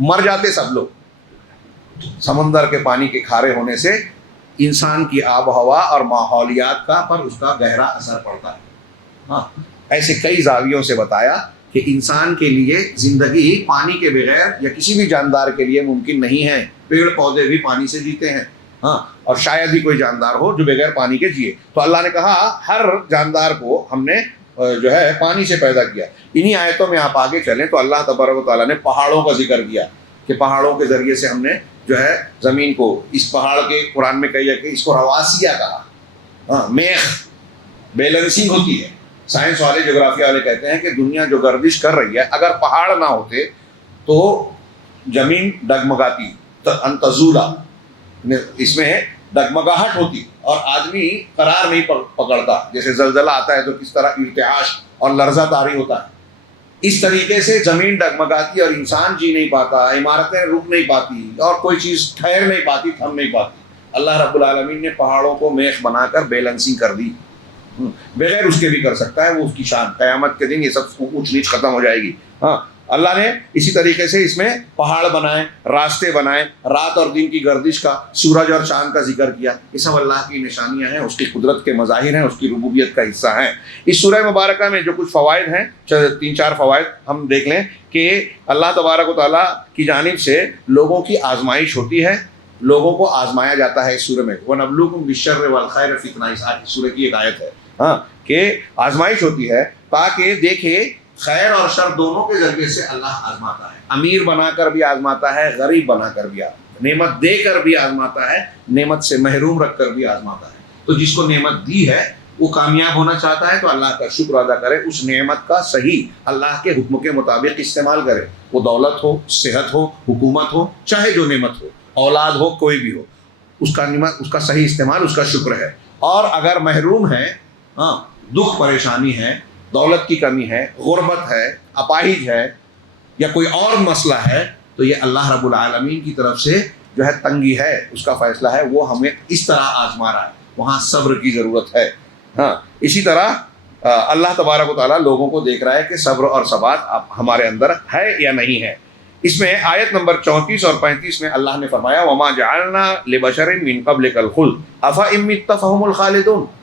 مر جاتے سب لوگ۔ سمندر کے پانی کے کھارے ہونے سے انسان کی آب و ہوا اور ماحولیات پر اس کا گہرا اثر پڑتا ہے۔ ہاں ایسے کئی زاویوں سے بتایا کہ انسان کے لیے زندگی پانی کے بغیر یا کسی بھی جاندار کے لیے ممکن نہیں ہے۔ پیڑ پودے بھی پانی سے جیتے ہیں، ہاں، اور شاید ہی کوئی جاندار ہو جو بغیر پانی کے جیے۔ تو اللہ نے کہا ہر جاندار کو ہم نے جو ہے پانی سے پیدا کیا۔ انہی آیتوں میں آپ آگے چلیں تو اللہ تبارک و تعالیٰ نے پہاڑوں کا ذکر کیا کہ پہاڑوں کے ذریعے سے ہم نے جو ہے زمین کو، اس پہاڑ کے قرآن میں کہی ہے کہ اس کو رواسیہ کہا، ہاں، میخ، بیلنسنگ ہوتی ہے۔ سائنس والے، جغرافیہ والے کہتے ہیں کہ دنیا جو گردش کر رہی ہے، اگر پہاڑ نہ ہوتے تو زمین ڈگمگاتی، انتزولا، اس میں ڈگمگاہٹ ہوتی اور آدمی قرار نہیں پکڑتا۔ جیسے زلزلہ آتا ہے تو کس طرح ارتعاش اور لرزہ طاری ہوتا ہے، اس طریقے سے زمین ڈگمگاتی اور انسان جی نہیں پاتا، عمارتیں رک نہیں پاتی اور کوئی چیز ٹھہر نہیں پاتی، تھم نہیں پاتی۔ اللہ رب العالمین نے پہاڑوں کو میخ بنا کر بیلنسنگ کر دی۔ بغیر اس کے بھی کر سکتا ہے، وہ اس کی شان۔ قیامت کے دن یہ سب اونچ نیچ ختم ہو جائے گی۔ ہاں اللہ نے اسی طریقے سے اس میں پہاڑ بنائے، راستے بنائے، رات اور دن کی گردش کا، سورج اور چاند کا ذکر کیا۔ یہ سب اللہ کی نشانیاں ہیں، اس کی قدرت کے مظاہر ہیں، اس کی ربوبیت کا حصہ ہیں۔ اس سورہ مبارکہ میں جو کچھ فوائد ہیں، 3-4 فوائد ہم دیکھ لیں کہ اللہ تبارک و تعالیٰ کی جانب سے لوگوں کی آزمائش ہوتی ہے، لوگوں کو آزمایا جاتا ہے۔ اس سورہ میں وَنَبْلُوكُمْ بِالشَّرِّ وَالْخَيْرِ فِتْنَةً، اس سورہ کی ایک آیت ہے، ہاں، کہ آزمائش ہوتی ہے تاکہ دیکھے خیر اور شر دونوں کے ذریعے سے اللہ آزماتا ہے۔ امیر بنا کر بھی آزماتا ہے، غریب بنا کر بھی آزماتا ہے، نعمت دے کر بھی آزماتا ہے، نعمت سے محروم رکھ کر بھی آزماتا ہے۔ تو جس کو نعمت دی ہے وہ کامیاب ہونا چاہتا ہے تو اللہ کا شکر ادا کرے، اس نعمت کا صحیح اللہ کے حکم کے مطابق استعمال کرے، وہ دولت ہو، صحت ہو، حکومت ہو، چاہے جو نعمت ہو، اولاد ہو، کوئی بھی ہو، اس کا نعمت، اس کا صحیح استعمال اس کا شکر ہے۔ اور اگر محروم ہے، ہاں، دکھ پریشانی ہے، دولت کی کمی ہے، غربت ہے، اپاہج ہے یا کوئی اور مسئلہ ہے، تو یہ اللہ رب العالمین کی طرف سے جو ہے تنگی ہے، اس کا فیصلہ ہے، وہ ہمیں اس طرح آزما رہا ہے، وہاں صبر کی ضرورت ہے۔ ہاں اسی طرح اللہ تبارک و تعالیٰ لوگوں کو دیکھ رہا ہے کہ صبر اور ثبات ہمارے اندر ہے یا نہیں ہے۔ اس میں آیت نمبر 34 اور 35 میں اللہ نے فرمایا وَمَا جَعَلْنَا لِبَشَرٍ مِّن قَبْلِكَ الْخُلْدَ أَفَإِن مِّتَّ فَهُمُ الْخَالِدُونَ۔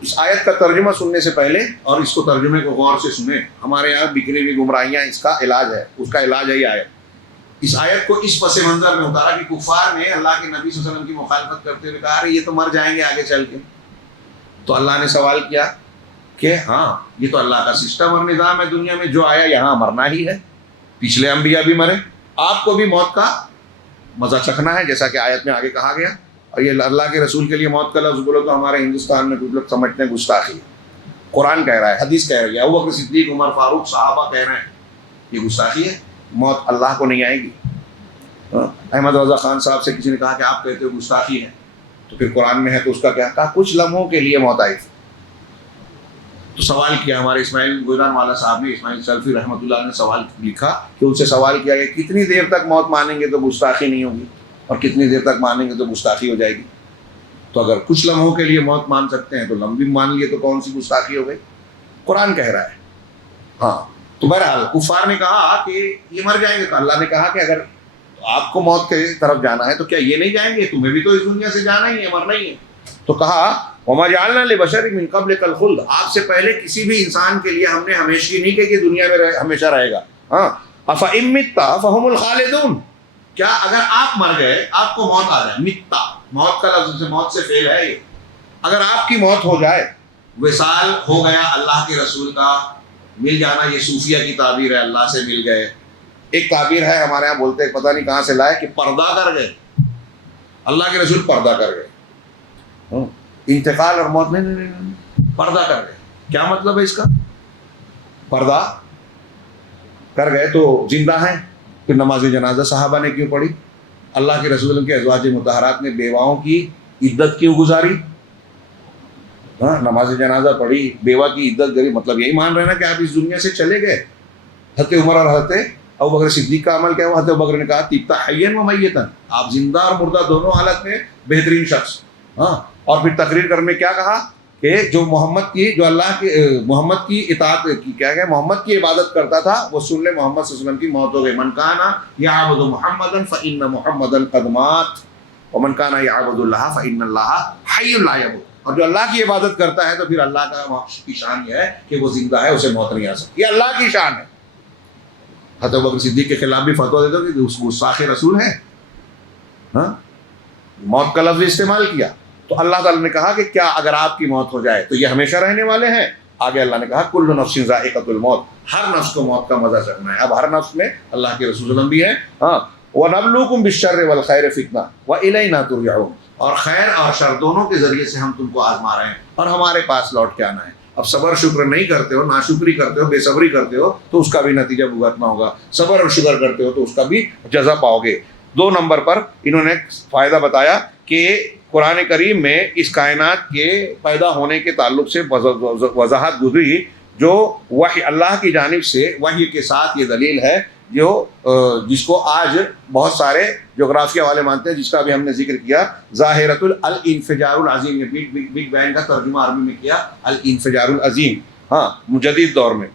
اس آیت کا ترجمہ سننے سے پہلے اور اس کو ترجمے کو غور سے سنیں، ہمارے یہاں بکھری ہوئی گمراہیاں، اس کا علاج ہے، اس کا علاج ہے یہ آیت۔ اس آیت کو اس پس منظر میں اتارا کہ کفار نے اللہ کے نبی صلی اللہ علیہ وسلم کی مخالفت کرتے ہوئے کہا یہ تو مر جائیں گے آگے چل کے۔ تو اللہ نے سوال کیا کہ ہاں یہ تو اللہ کا سسٹم اور نظام ہے، دنیا میں جو آیا یہاں مرنا ہی ہے، پچھلے انبیاء بھی مرے، آپ کو بھی موت کا مزہ چکھنا ہے، جیسا کہ آیت میں آگے کہا گیا۔ اور یہ اللہ کے رسول کے لیے موت کا لفظ بولو تو ہمارے ہندوستان میں کچھ لوگ سمجھتے ہیں گستاخی، قرآن کہہ رہا ہے، حدیث کہہ رہی ہے، ابوبکر صدیق، عمر فاروق، صحابہ کہہ رہے ہیں، یہ گستاخی ہے، موت اللہ کو نہیں آئے گی۔ احمد رضا خان صاحب سے کسی نے کہا کہ آپ کہتے ہو گستاخی ہے، تو پھر قرآن میں ہے تو اس کا کیا کہا؟ کچھ لمحوں کے لیے موت آئی تھی. تو سوال کیا ہمارے اسماعیل گوجران والا صاحب نے، اسماعیل سلفی رحمۃ اللہ نے سوال لکھا کہ ان سے سوال کیا کہ کتنی دیر تک موت مانیں گے تو گستاخی نہیں ہوگی، اور کتنی دیر تک مانیں گے تو گستاخی ہو جائے گی. تو اگر کچھ لمحوں کے لیے موت مان سکتے ہیں تو لمبی مان لیے تو کون سی گستاخی ہو گئی؟ قرآن کہہ رہا ہے. ہاں تو بہرحال کفار نے کہا کہ یہ مر جائیں گے، تو اللہ نے کہا کہ اگر آپ کو موت کی طرف جانا ہے تو کیا یہ نہیں جائیں گے؟ تمہیں بھی تو اس دنیا سے جانا ہی ہے، مرنا ہی ہے. تو کہا وما جعلنا لبشر من قبلک الخلد، آپ سے پہلے کسی بھی انسان کے لیے ہم نے ہمیشگی نہیں کہ دنیا میں ہمیشہ رہے گا. ہاں افإن مت فهم الخالدون، کیا اگر آپ مر گئے، آپ کو موت آ جائے، متا موت کا لفظ سے موت سے فعل ہے یہ، اگر آپ کی موت ہو جائے، وصال ہو گیا اللہ کے رسول کا، مل جانا، یہ صوفیہ کی تعبیر ہے، اللہ سے مل گئے. ایک تعبیر ہے ہمارے ہاں بولتے ہیں، پتہ نہیں کہاں سے لائے، کہ پردہ کر گئے، اللہ کے رسول پردہ کر گئے. انتقال اور موت نہیں، پردہ کر گئے. کیا مطلب ہے اس کا؟ پردہ کر گئے تو زندہ ہیں. پھر نماز جنازہ صحابہ نے کیوں پڑھی؟ اللہ کے رسول کے ازواج مطہرات نے بیواؤں کی عدت کیوں گزاری؟ ہاں نماز جنازہ پڑھی، بیوہ کی عدت گری، مطلب یہی مان رہے نا کہ آپ اس دنیا سے چلے گئے. حضرت عمر اور حضرت ابوبکر صدیق کا عمل کیا ہوا؟ حضرت ابوبکر نے کہا طبت حیا و میتا، آپ زندہ اور مردہ دونوں حالت میں بہترین شخص. ہاں اور پھر تقریر کرنے میں کیا کہا کہ جو محمد کی، جو اللہ کے محمد کی اطاعت کی، کیا کہ محمد کی عبادت کرتا تھا، وہ سن لے محمد صلی اللہ علیہ وسلم کی موت ہو گئی. من کان یعبد محمدا فإن محمدا قد مات ومن کان یعبد اللہ فإن اللہ حی لا یموت. اور جو اللہ کی عبادت کرتا ہے تو پھر اللہ کی شان یہ ہے کہ وہ زندہ ہے، اسے موت نہیں آ سکتی. یہ اللہ کی شان ہے. حضرت ابوبکر صدیق کے خلاف بھی فتویٰ دیتے ہو کہ اس گستاخ رسول ہے، ہاں موت کا لفظ استعمال کیا. تو اللہ تعالیٰ نے کہا کہ کیا اگر آپ کی موت ہو جائے تو یہ ہمیشہ رہنے والے ہیں؟ آگے اللہ نے کہا کل نفس ذائقۃ الموت، ہر نفس کو موت کا مزہ چکھنا ہے. اب ہر نفس میں اللہ کے رسول وسلم بھی ہیں. ہاں وَنَبْلُوكُمْ بِالشَّرِّ وَالْخَيْرِ فِتْنَةً وَإِلَيْنَا تُرْجَعُونَ، اور خیر اور شر دونوں کے ذریعے سے ہم تم کو آزما رہے ہیں اور ہمارے پاس لوٹ کے آنا ہے. اب صبر شکر نہیں کرتے ہو، ناشکری کرتے ہو، بے صبری کرتے ہو تو اس کا بھی نتیجہ بھگتنا ہوگا. صبر اور شکر کرتے ہو تو اس کا بھی جزا پاؤ گے. 2 نمبر پر انہوں نے فائدہ بتایا کہ قرآن کریم میں اس کائنات کے پیدا ہونے کے تعلق سے وضاحت گزری، جو وحی اللہ کی جانب سے وحی کے ساتھ یہ دلیل ہے، جو جس کو آج بہت سارے جغرافیہ والے مانتے ہیں، جس کا بھی ہم نے ذکر کیا، ظاہرۃ الانفجار العظیم. بگ بینگ کا ترجمہ عربی میں کیا الانفجار العظیم. ہاں مجدد دور میں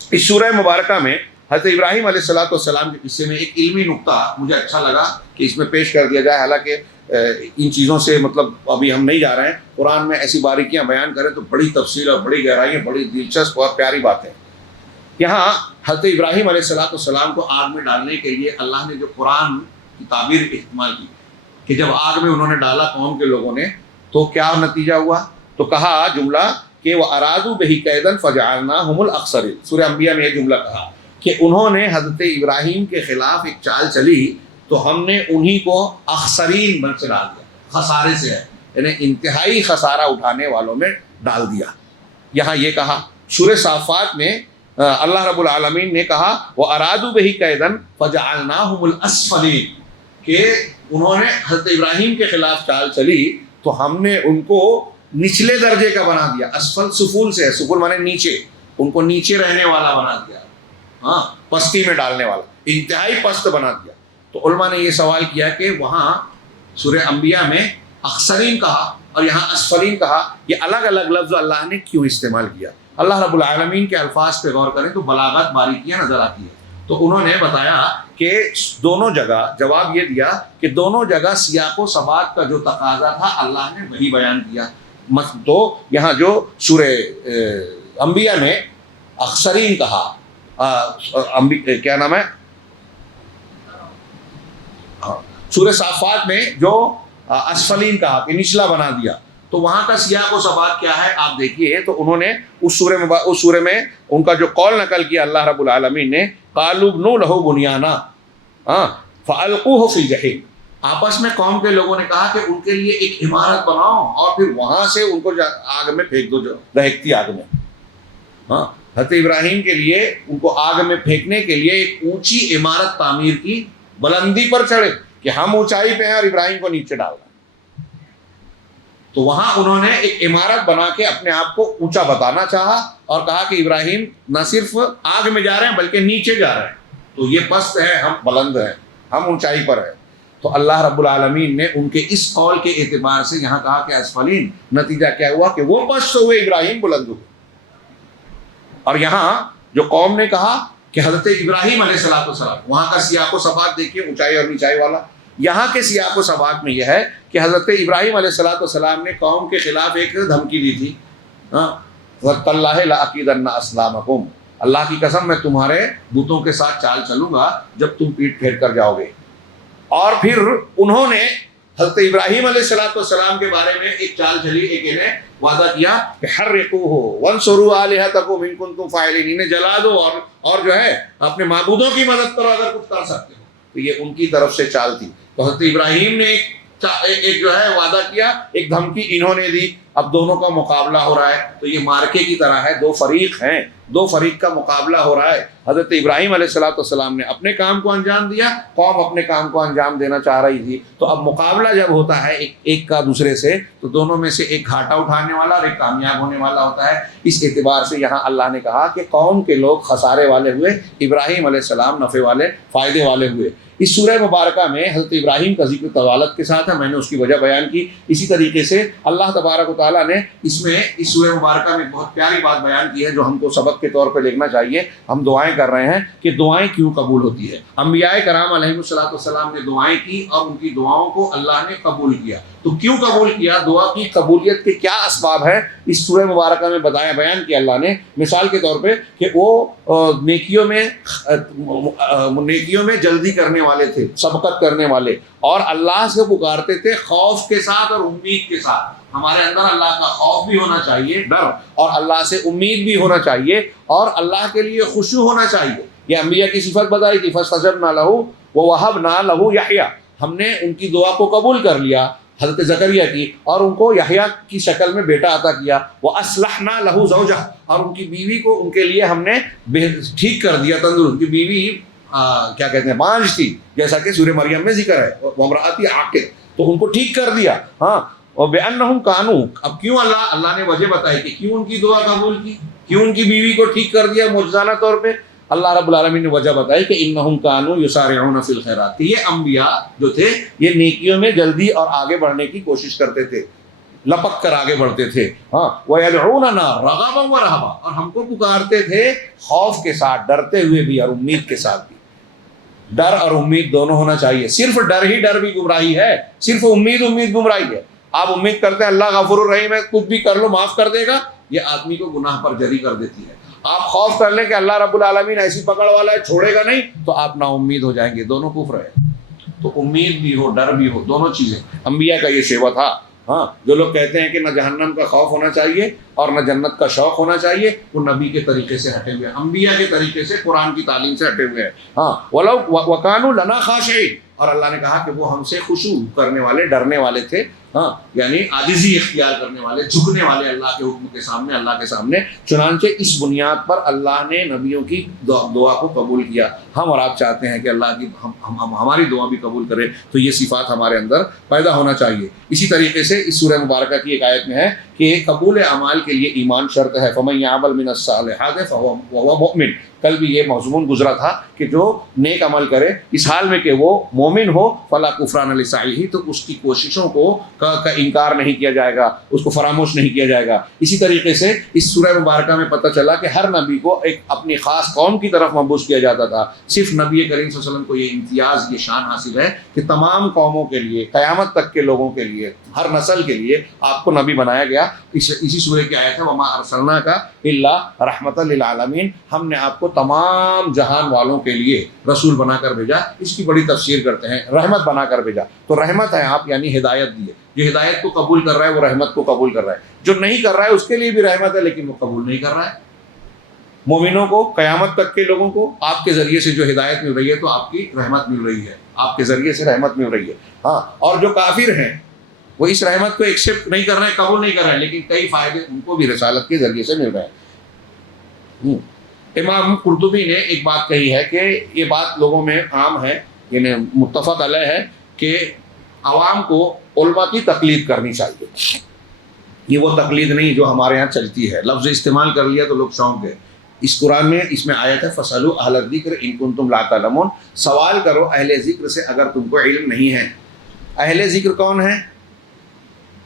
اس سورہ مبارکہ میں حضرت ابراہیم علیہ السلام کے قصے میں ایک علمی نقطہ مجھے اچھا لگا کہ اس میں پیش کر دیا جائے. حالانکہ ان چیزوں سے مطلب ابھی ہم نہیں جا رہے ہیں، قرآن میں ایسی باریکیاں بیان کریں تو بڑی تفصیل اور بڑی گہرائیاں، بڑی دلچسپ اور پیاری باتیں. یہاں حضرت ابراہیم علیہ السلام کو آگ میں ڈالنے کے لیے اللہ نے جو قرآن کی تعبیر استعمال کی کہ جب آگ میں انہوں نے ڈالا قوم کے لوگوں نے تو کیا نتیجہ ہوا؟ تو کہا جملہ کہ وَأَرَادُوا بِهِ كَيْدًا فَجَعَلْنَاهُمُ الْأَخْسَرِينَ. سورہ انبیاء میں یہ جملہ کہا کہ انہوں نے حضرت ابراہیم کے خلاف ایک چال چلی تو ہم نے انہی کو اخسرین من سے ڈال دیا. خسارے سے ہے، یعنی انتہائی خسارہ اٹھانے والوں میں ڈال دیا. یہاں یہ کہا. سورہ صافات میں اللہ رب العالمین نے کہا وَأَرَادُوا بِهِ كَيْدًا فَجَعَلْنَاهُمُ الْأَسْفَلِينَ، کہ انہوں نے حضرت ابراہیم کے خلاف چال چلی تو ہم نے ان کو نچلے درجے کا بنا دیا. اسفل سفول سے ہے، سفول مانے نیچے، ان کو نیچے رہنے والا بنا دیا، ہاں پستی میں ڈالنے والا، انتہائی پست بنا دیا. تو علماء نے یہ سوال کیا کہ وہاں سورہ انبیاء میں اخسرین کہا اور یہاں اسفلین کہا، یہ الگ الگ لفظ اللہ نے کیوں استعمال کیا؟ اللہ رب العالمین کے الفاظ پہ غور کریں تو بلاغت باریکیاں نظر آتی ہیں. تو انہوں نے بتایا کہ دونوں جگہ جواب یہ دیا کہ دونوں جگہ سیاق و سباق کا جو تقاضا تھا اللہ نے وہی بیان کیا. تو یہاں جو سورہ انبیاء میں اخسرین کہا، کیا نام ہے، سورہ صافات میں جو اسفلین کہا کہ نچلا بنا دیا، تو وہاں کا سیاق و سباق کیا ہے آپ دیکھیے. تو انہوں نے اس سورہ میں ان کا جو قول نقل کیا اللہ رب العالمین نے، قالوا ابنوا له بنیانا فالقوه فی الجحیم. آپس میں قوم کے لوگوں نے کہا کہ ان کے لیے ایک عمارت بناؤ اور پھر وہاں سے ان کو آگ میں پھینک دو، جو دہکتی آگ میں. ہاں حضرت ابراہیم کے لیے ان کو آگ میں پھینکنے کے لیے ایک اونچی عمارت تعمیر کی، بلندی پر چڑھے کہ ہم اونچائی پہ ہیں اور ابراہیم کو نیچے ڈال رہے ہیں. تو وہاں انہوں نے ایک عمارت بنا کے اپنے آپ کو اونچا بتانا چاہا اور کہا کہ ابراہیم نہ صرف آگ میں جا رہے ہیں بلکہ نیچے جا رہے ہیں، تو یہ پست ہے، ہم بلند ہیں، ہم اونچائی پر ہیں۔ تو اللہ رب العالمین نے ان کے اس قول کے اعتبار سے یہاں کہا کہ اسفلین، نتیجہ کیا ہوا کہ وہ پست ہوئے، ابراہیم بلند ہوئے۔ اور یہاں جو قوم نے کہا کہ حضرت ابراہیم علیہ السلام، وہاں کا سیاق و سباق دیکھیے، اونچائی اور نیچائی والا۔ یہاں کے سیاق و سباق میں یہ ہے کہ حضرت ابراہیم علیہ السلام نے قوم کے خلاف ایک دھمکی دی تھی، وَتَاللَّهِ لَأَكِيدَنَّ أَصْنَامَكُمْ، اللہ کی قسم میں تمہارے بتوں کے ساتھ چال چلوں گا جب تم پیٹ پھیر کر جاؤ گے۔ اور پھر انہوں نے حضرت ابراہیم علیہ السلام کے بارے میں ایک چال چلی، ایک انہیں وعدہ کیا کہ حرقوہ وانصروا آلہتکم ان کنتم فاعلین، انہیں جلا دو اور جو ہے اپنے معبودوں کی مدد کرو اگر کچھ کر سکتے ہو۔ تو یہ ان کی طرف سے چال تھی۔ تو حضرت ابراہیم نے ایک جو ہے وعدہ کیا، ایک دھمکی انہوں نے دی، اب دونوں کا مقابلہ ہو رہا ہے۔ تو یہ مارکے کی طرح ہے، دو فریق ہیں، دو فریق کا مقابلہ ہو رہا ہے۔ حضرت ابراہیم علیہ السلام نے اپنے کام کو انجام دیا، قوم اپنے کام کو انجام دینا چاہ رہی تھی۔ تو اب مقابلہ جب ہوتا ہے ایک کا دوسرے سے، تو دونوں میں سے ایک گھاٹا اٹھانے والا اور ایک کامیاب ہونے والا ہوتا ہے۔ اس اعتبار سے یہاں اللہ نے کہا کہ قوم کے لوگ خسارے والے ہوئے، ابراہیم علیہ السلام نفع والے، فائدے والے ہوئے۔ اس سورہ مبارکہ میں حضرت ابراہیم کا ذکر طوالت کے ساتھ ہے، میں نے اس کی وجہ بیان کی۔ اسی طریقے سے اللہ تبارک و تعالیٰ نے اس سورہ مبارکہ میں بہت پیاری بات بیان کی ہے جو ہم کو سبق کے طور پہ لکھنا چاہیے۔ ہم دعائیں کر رہے ہیں کہ دعائیں کیوں قبول ہوتی ہے۔ انبیاء کرام علیہ السلام نے دعائیں کی اور ان کی دعاؤں کو اللہ نے قبول کیا۔ تو کیوں قبول کیا؟ دعا کی قبولیت کے کیا اسباب ہیں، اس سورہ مبارکہ میں بیان کیا اللہ نے۔ مثال کے طور پہ کہ وہ نیکیوں میں جلدی کرنے والے تھے، سبقت کرنے والے، اور اللہ سے پکارتے تھے خوف کے ساتھ اور امید کے ساتھ۔ ہمارے اندر اللہ کا خوف بھی ہونا چاہیے، ڈر، اور اللہ سے امید بھی ہونا چاہیے، اور اللہ کے لیے خشوع ہونا چاہیے۔ یہ انبیاء کی صفت بتائی تھی، فَاسْتَجَبْنَا لَهُ وَوَهَبْنَا لَهُ يَحْيَىٰ، ہم نے ان کی دعا کو قبول کر لیا، حضرت زکریا کی، اور ان کو یحییٰ کی شکل میں بیٹا عطا کیا۔ وَأَصْلَحْنَا لَهُ زَوْجَهُ، اور ان کی بیوی کو ان کے لیے ہم نے ٹھیک کر دیا، تندرست۔ ان کی بیوی کیا کہتے ہیں، بانجھ تھی، جیسا کہ سورہ مریم میں ذکر ہے، وَامْرَأَتِهُ عَاقِرٌ، تو ان کو ٹھیک کر دیا۔ ہاں، اور بِأَنَّهُمْ كَانُوا، اب کیوں اللہ نے وجہ بتائی کہ کیوں ان کی دعا قبول کی، کیوں ان کی بیوی کو ٹھیک کر دیا معجزانہ طور پہ۔ اللہ رب العالمین نے وجہ بتائی کہ انہم کانوا یسارعون فی الخیرات، یہ انبیاء جو تھے یہ نیکیوں میں جلدی اور آگے بڑھنے کی کوشش کرتے تھے، لپک کر آگے بڑھتے تھے۔ ہاں، وَيَدْعُونَنَا رَغَبًا وَرَهَبًا، اور ہم کو پکارتے تھے خوف کے ساتھ، ڈرتے ہوئے بھی، اور امید کے ساتھ بھی۔ ڈر اور امید دونوں ہونا چاہیے۔ صرف ڈر ہی ڈر بھی گمراہی ہے، صرف امید گمراہی ہے۔ آپ امید کرتے ہیں اللہ غفور الرحیم ہے، کچھ بھی کر لو معاف کر دے گا، یہ آدمی کو گناہ پر جری کر دیتی ہے۔ آپ خوف کر لیں کہ اللہ رب العالمین ایسی پکڑ والا ہے، چھوڑے گا نہیں، تو آپ نا امید ہو جائیں گے، دونوں کفر ہے۔ تو امید بھی ہو، ڈر بھی ہو، دونوں چیزیں۔ انبیاء کا یہ شیوہ تھا۔ ہاں، جو لوگ کہتے ہیں کہ نہ جہنم کا خوف ہونا چاہیے اور نہ جنت کا شوق ہونا چاہیے، وہ نبی کے طریقے سے ہٹے ہوئے ہیں، انبیاء کے طریقے سے، قرآن کی تعلیم سے ہٹے ہوئے ہیں۔ ہاں، وَكَانُوا لَنَا خَاشِعِينَ، اور اللہ نے کہا کہ وہ ہم سے خشوع کرنے والے، ڈرنے والے تھے۔ ہاں، یعنی عاجزی اختیار کرنے والے، جھکنے والے اللہ کے حکم کے سامنے، اللہ کے سامنے۔ چنانچہ اس بنیاد پر اللہ نے نبیوں کی دعا کو قبول کیا۔ ہم اور آپ چاہتے ہیں کہ اللہ کی ہماری دعا بھی قبول کرے، تو یہ صفات ہمارے اندر پیدا ہونا چاہیے۔ اسی طریقے سے اس سورہ مبارکہ کی ایک آیت میں ہے کہ قبول اعمال کے لیے ایمان شرط ہے، فَمَن يَعْمَلْ مِنَ الصَّالِحَاتِ فَهُوَ مُؤْمِنٌ۔ کل بھی یہ موضوع گزرا تھا کہ جو نیک عمل کرے اس حال میں کہ وہ مومن ہو، فلا کفران لسعیہ، تو اس کی کوششوں کو کا انکار نہیں کیا جائے گا، اس کو فراموش نہیں کیا جائے گا۔ اسی طریقے سے اس سورہ مبارکہ میں پتہ چلا کہ ہر نبی کو ایک اپنی خاص قوم کی طرف مبعوث کیا جاتا تھا۔ صرف نبی کریم صلی اللہ علیہ وسلم کو یہ امتیاز، یہ شان حاصل ہے کہ تمام قوموں کے لیے، قیامت تک کے لوگوں کے لیے، ہر نسل کے لیے آپ کو نبی بنایا گیا۔ اسی سورہ کی آیت ہے وَمَا أَرْسَلْنَاكَ إِلَّا رَحْمَةً لِلْعَالَمِينَ، ہم نے آپ کو تمام جہان والوں کے لیے رسول بنا کر بھیجا۔ اس کی بڑی تفسیر کرتے ہیں، رحمت بنا کر بھیجا۔ تو رحمت ہے آپ، یعنی ہدایت دی ہے۔ جو ہدایت کو قبول کر رہا ہے وہ رحمت کو قبول کر رہا ہے، جو نہیں کر رہا ہے اس کے لیے بھی رحمت ہے لیکن وہ قبول نہیں کر رہا ہے۔ مومنوں کو، قیامت تک کے لوگوں کو آپ کے ذریعے سے جو ہدایت مل رہی ہے تو آپ کی رحمت مل رہی ہے، آپ کے ذریعے سے رحمت مل رہی ہے۔ ہاں، اور جو کافر ہیں وہ اس رحمت کو ایکسیپٹ نہیں کر رہے ہیں، قبول نہیں کر رہے ہیں، لیکن کئی فائدے ان کو بھی رسالت کے ذریعے سے مل رہے ہیں۔ امام قرطبی نے ایک بات کہی ہے کہ یہ بات لوگوں میں عام ہے، یعنی متفق علیہ ہے کہ عوام کو علماء کی تقلید کرنی چاہیے۔ یہ وہ تقلید نہیں جو ہمارے یہاں چلتی ہے، لفظ استعمال کر لیا تو لوگ شوق ہے۔ اس قرآن میں اس میں آیت ہے فَاسْأَلُوا أَهْلَ الذِّكْرِ إِن كُنتُمْ لَا تَعْلَمُونَ، سوال کرو اہل ذکر سے اگر تم کو علم نہیں ہے۔ اہل ذکر کون ہے؟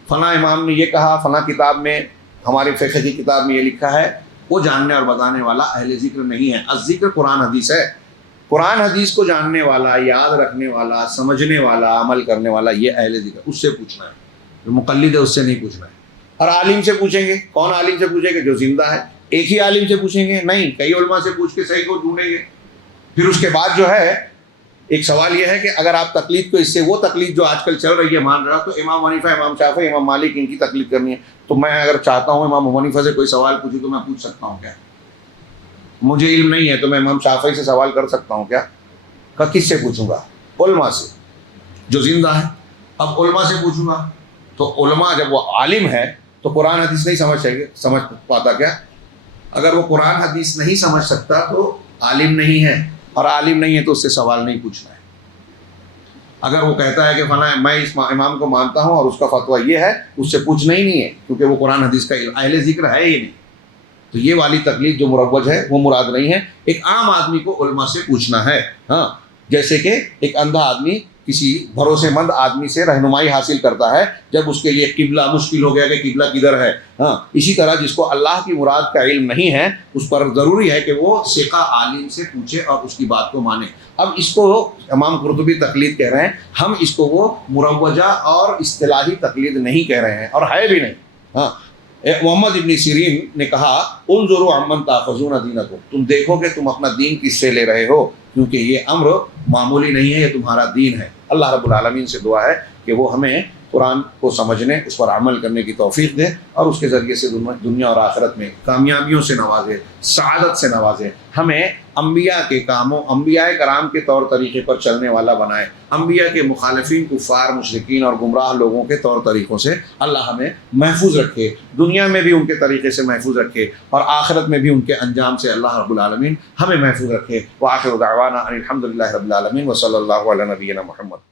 فلاں امام نے یہ کہا، فلاں کتاب میں، ہماری فقہ کی کتاب میں یہ لکھا ہے، وہ جاننے اور بتانے والا اہل ذکر نہیں ہے۔ الذکر قرآن حدیث ہے، قرآن حدیث کو جاننے والا، یاد رکھنے والا، سمجھنے والا، عمل کرنے والا، یہ اہل ذکر، اس سے پوچھنا ہے۔ جو مقلد ہے اس سے نہیں پوچھنا ہے۔ اور عالم سے پوچھیں گے، کون عالم سے پوچھیں گے؟ جو زندہ ہے۔ ایک ہی عالم سے پوچھیں گے؟ نہیں، کئی علماء سے پوچھ کے صحیح کو ڈھونڈیں گے۔ پھر اس کے بعد جو ہے ایک سوال یہ ہے کہ اگر آپ تقلید کو اس سے وہ تقلید جو آج کل چل رہی ہے مان رہا، تو امام حنیفہ، امام شافعی، امام مالک، ان کی تقلید کرنی ہے، تو میں اگر چاہتا ہوں امام حنیفہ سے کوئی سوال پوچھوں تو میں پوچھ سکتا ہوں کیا؟ مجھے علم نہیں ہے تو میں امام شافعی سے سوال کر سکتا ہوں کیا؟ کس سے پوچھوں گا؟ علماء سے جو زندہ ہے۔ اب علماء سے پوچھوں گا تو علماء جب وہ عالم ہے تو قرآن حدیث نہیں سمجھ پاتا کیا؟ اگر وہ قرآن حدیث نہیں سمجھ سکتا تو عالم نہیں ہے، اور عالم نہیں ہے تو اس سے سوال نہیں پوچھنا ہے۔ اگر وہ کہتا ہے کہ فلاں میں اس امام کو مانتا ہوں اور اس کا فتویٰ یہ ہے، اس سے پوچھنا ہی نہیں ہے، کیونکہ وہ قرآن حدیث کا اہل ذکر ہے ہی نہیں۔ تو یہ والی تقلید جو مروج ہے وہ مراد نہیں ہے۔ ایک عام آدمی کو علماء سے پوچھنا ہے، ہاں، جیسے کہ ایک اندھا آدمی کسی بھروسے مند آدمی سے رہنمائی حاصل کرتا ہے جب اس کے لیے قبلہ مشکل ہو گیا کہ قبلہ کدھر ہے، ہاں، اسی طرح جس کو اللہ کی مراد کا علم نہیں ہے اس پر ضروری ہے کہ وہ ثقہ عالم سے پوچھے اور اس کی بات کو مانے۔ اب اس کو امام قرطبی تقلید کہہ رہے ہیں، ہم اس کو وہ مروجہ اور اصطلاحی تقلید نہیں کہہ رہے ہیں، اور ہے بھی نہیں۔ ہاں، محمد ابن سیرین نے کہا انظروا عمن تاخذون دینکم، تم دیکھو کہ تم اپنا دین کس سے لے رہے ہو، کیونکہ یہ امر معمولی نہیں ہے، یہ تمہارا دین ہے۔ اللہ رب العالمین سے دعا ہے کہ وہ ہمیں قرآن کو سمجھنے، اس پر عمل کرنے کی توفیق دے، اور اس کے ذریعے سے دنیا اور آخرت میں کامیابیوں سے نوازے، سعادت سے نوازے۔ ہمیں انبیاء کے کاموں، انبیاء کرام کے طور طریقے پر چلنے والا بنائے۔ انبیاء کے مخالفین، کفار، مشرکین اور گمراہ لوگوں کے طور طریقوں سے اللہ ہمیں محفوظ رکھے، دنیا میں بھی ان کے طریقے سے محفوظ رکھے، اور آخرت میں بھی ان کے انجام سے اللہ رب العالمین ہمیں محفوظ رکھے۔ وآخر دعوانا ان الحمد للہ رب العالمین، وصلی اللہ علی نبینا محمد۔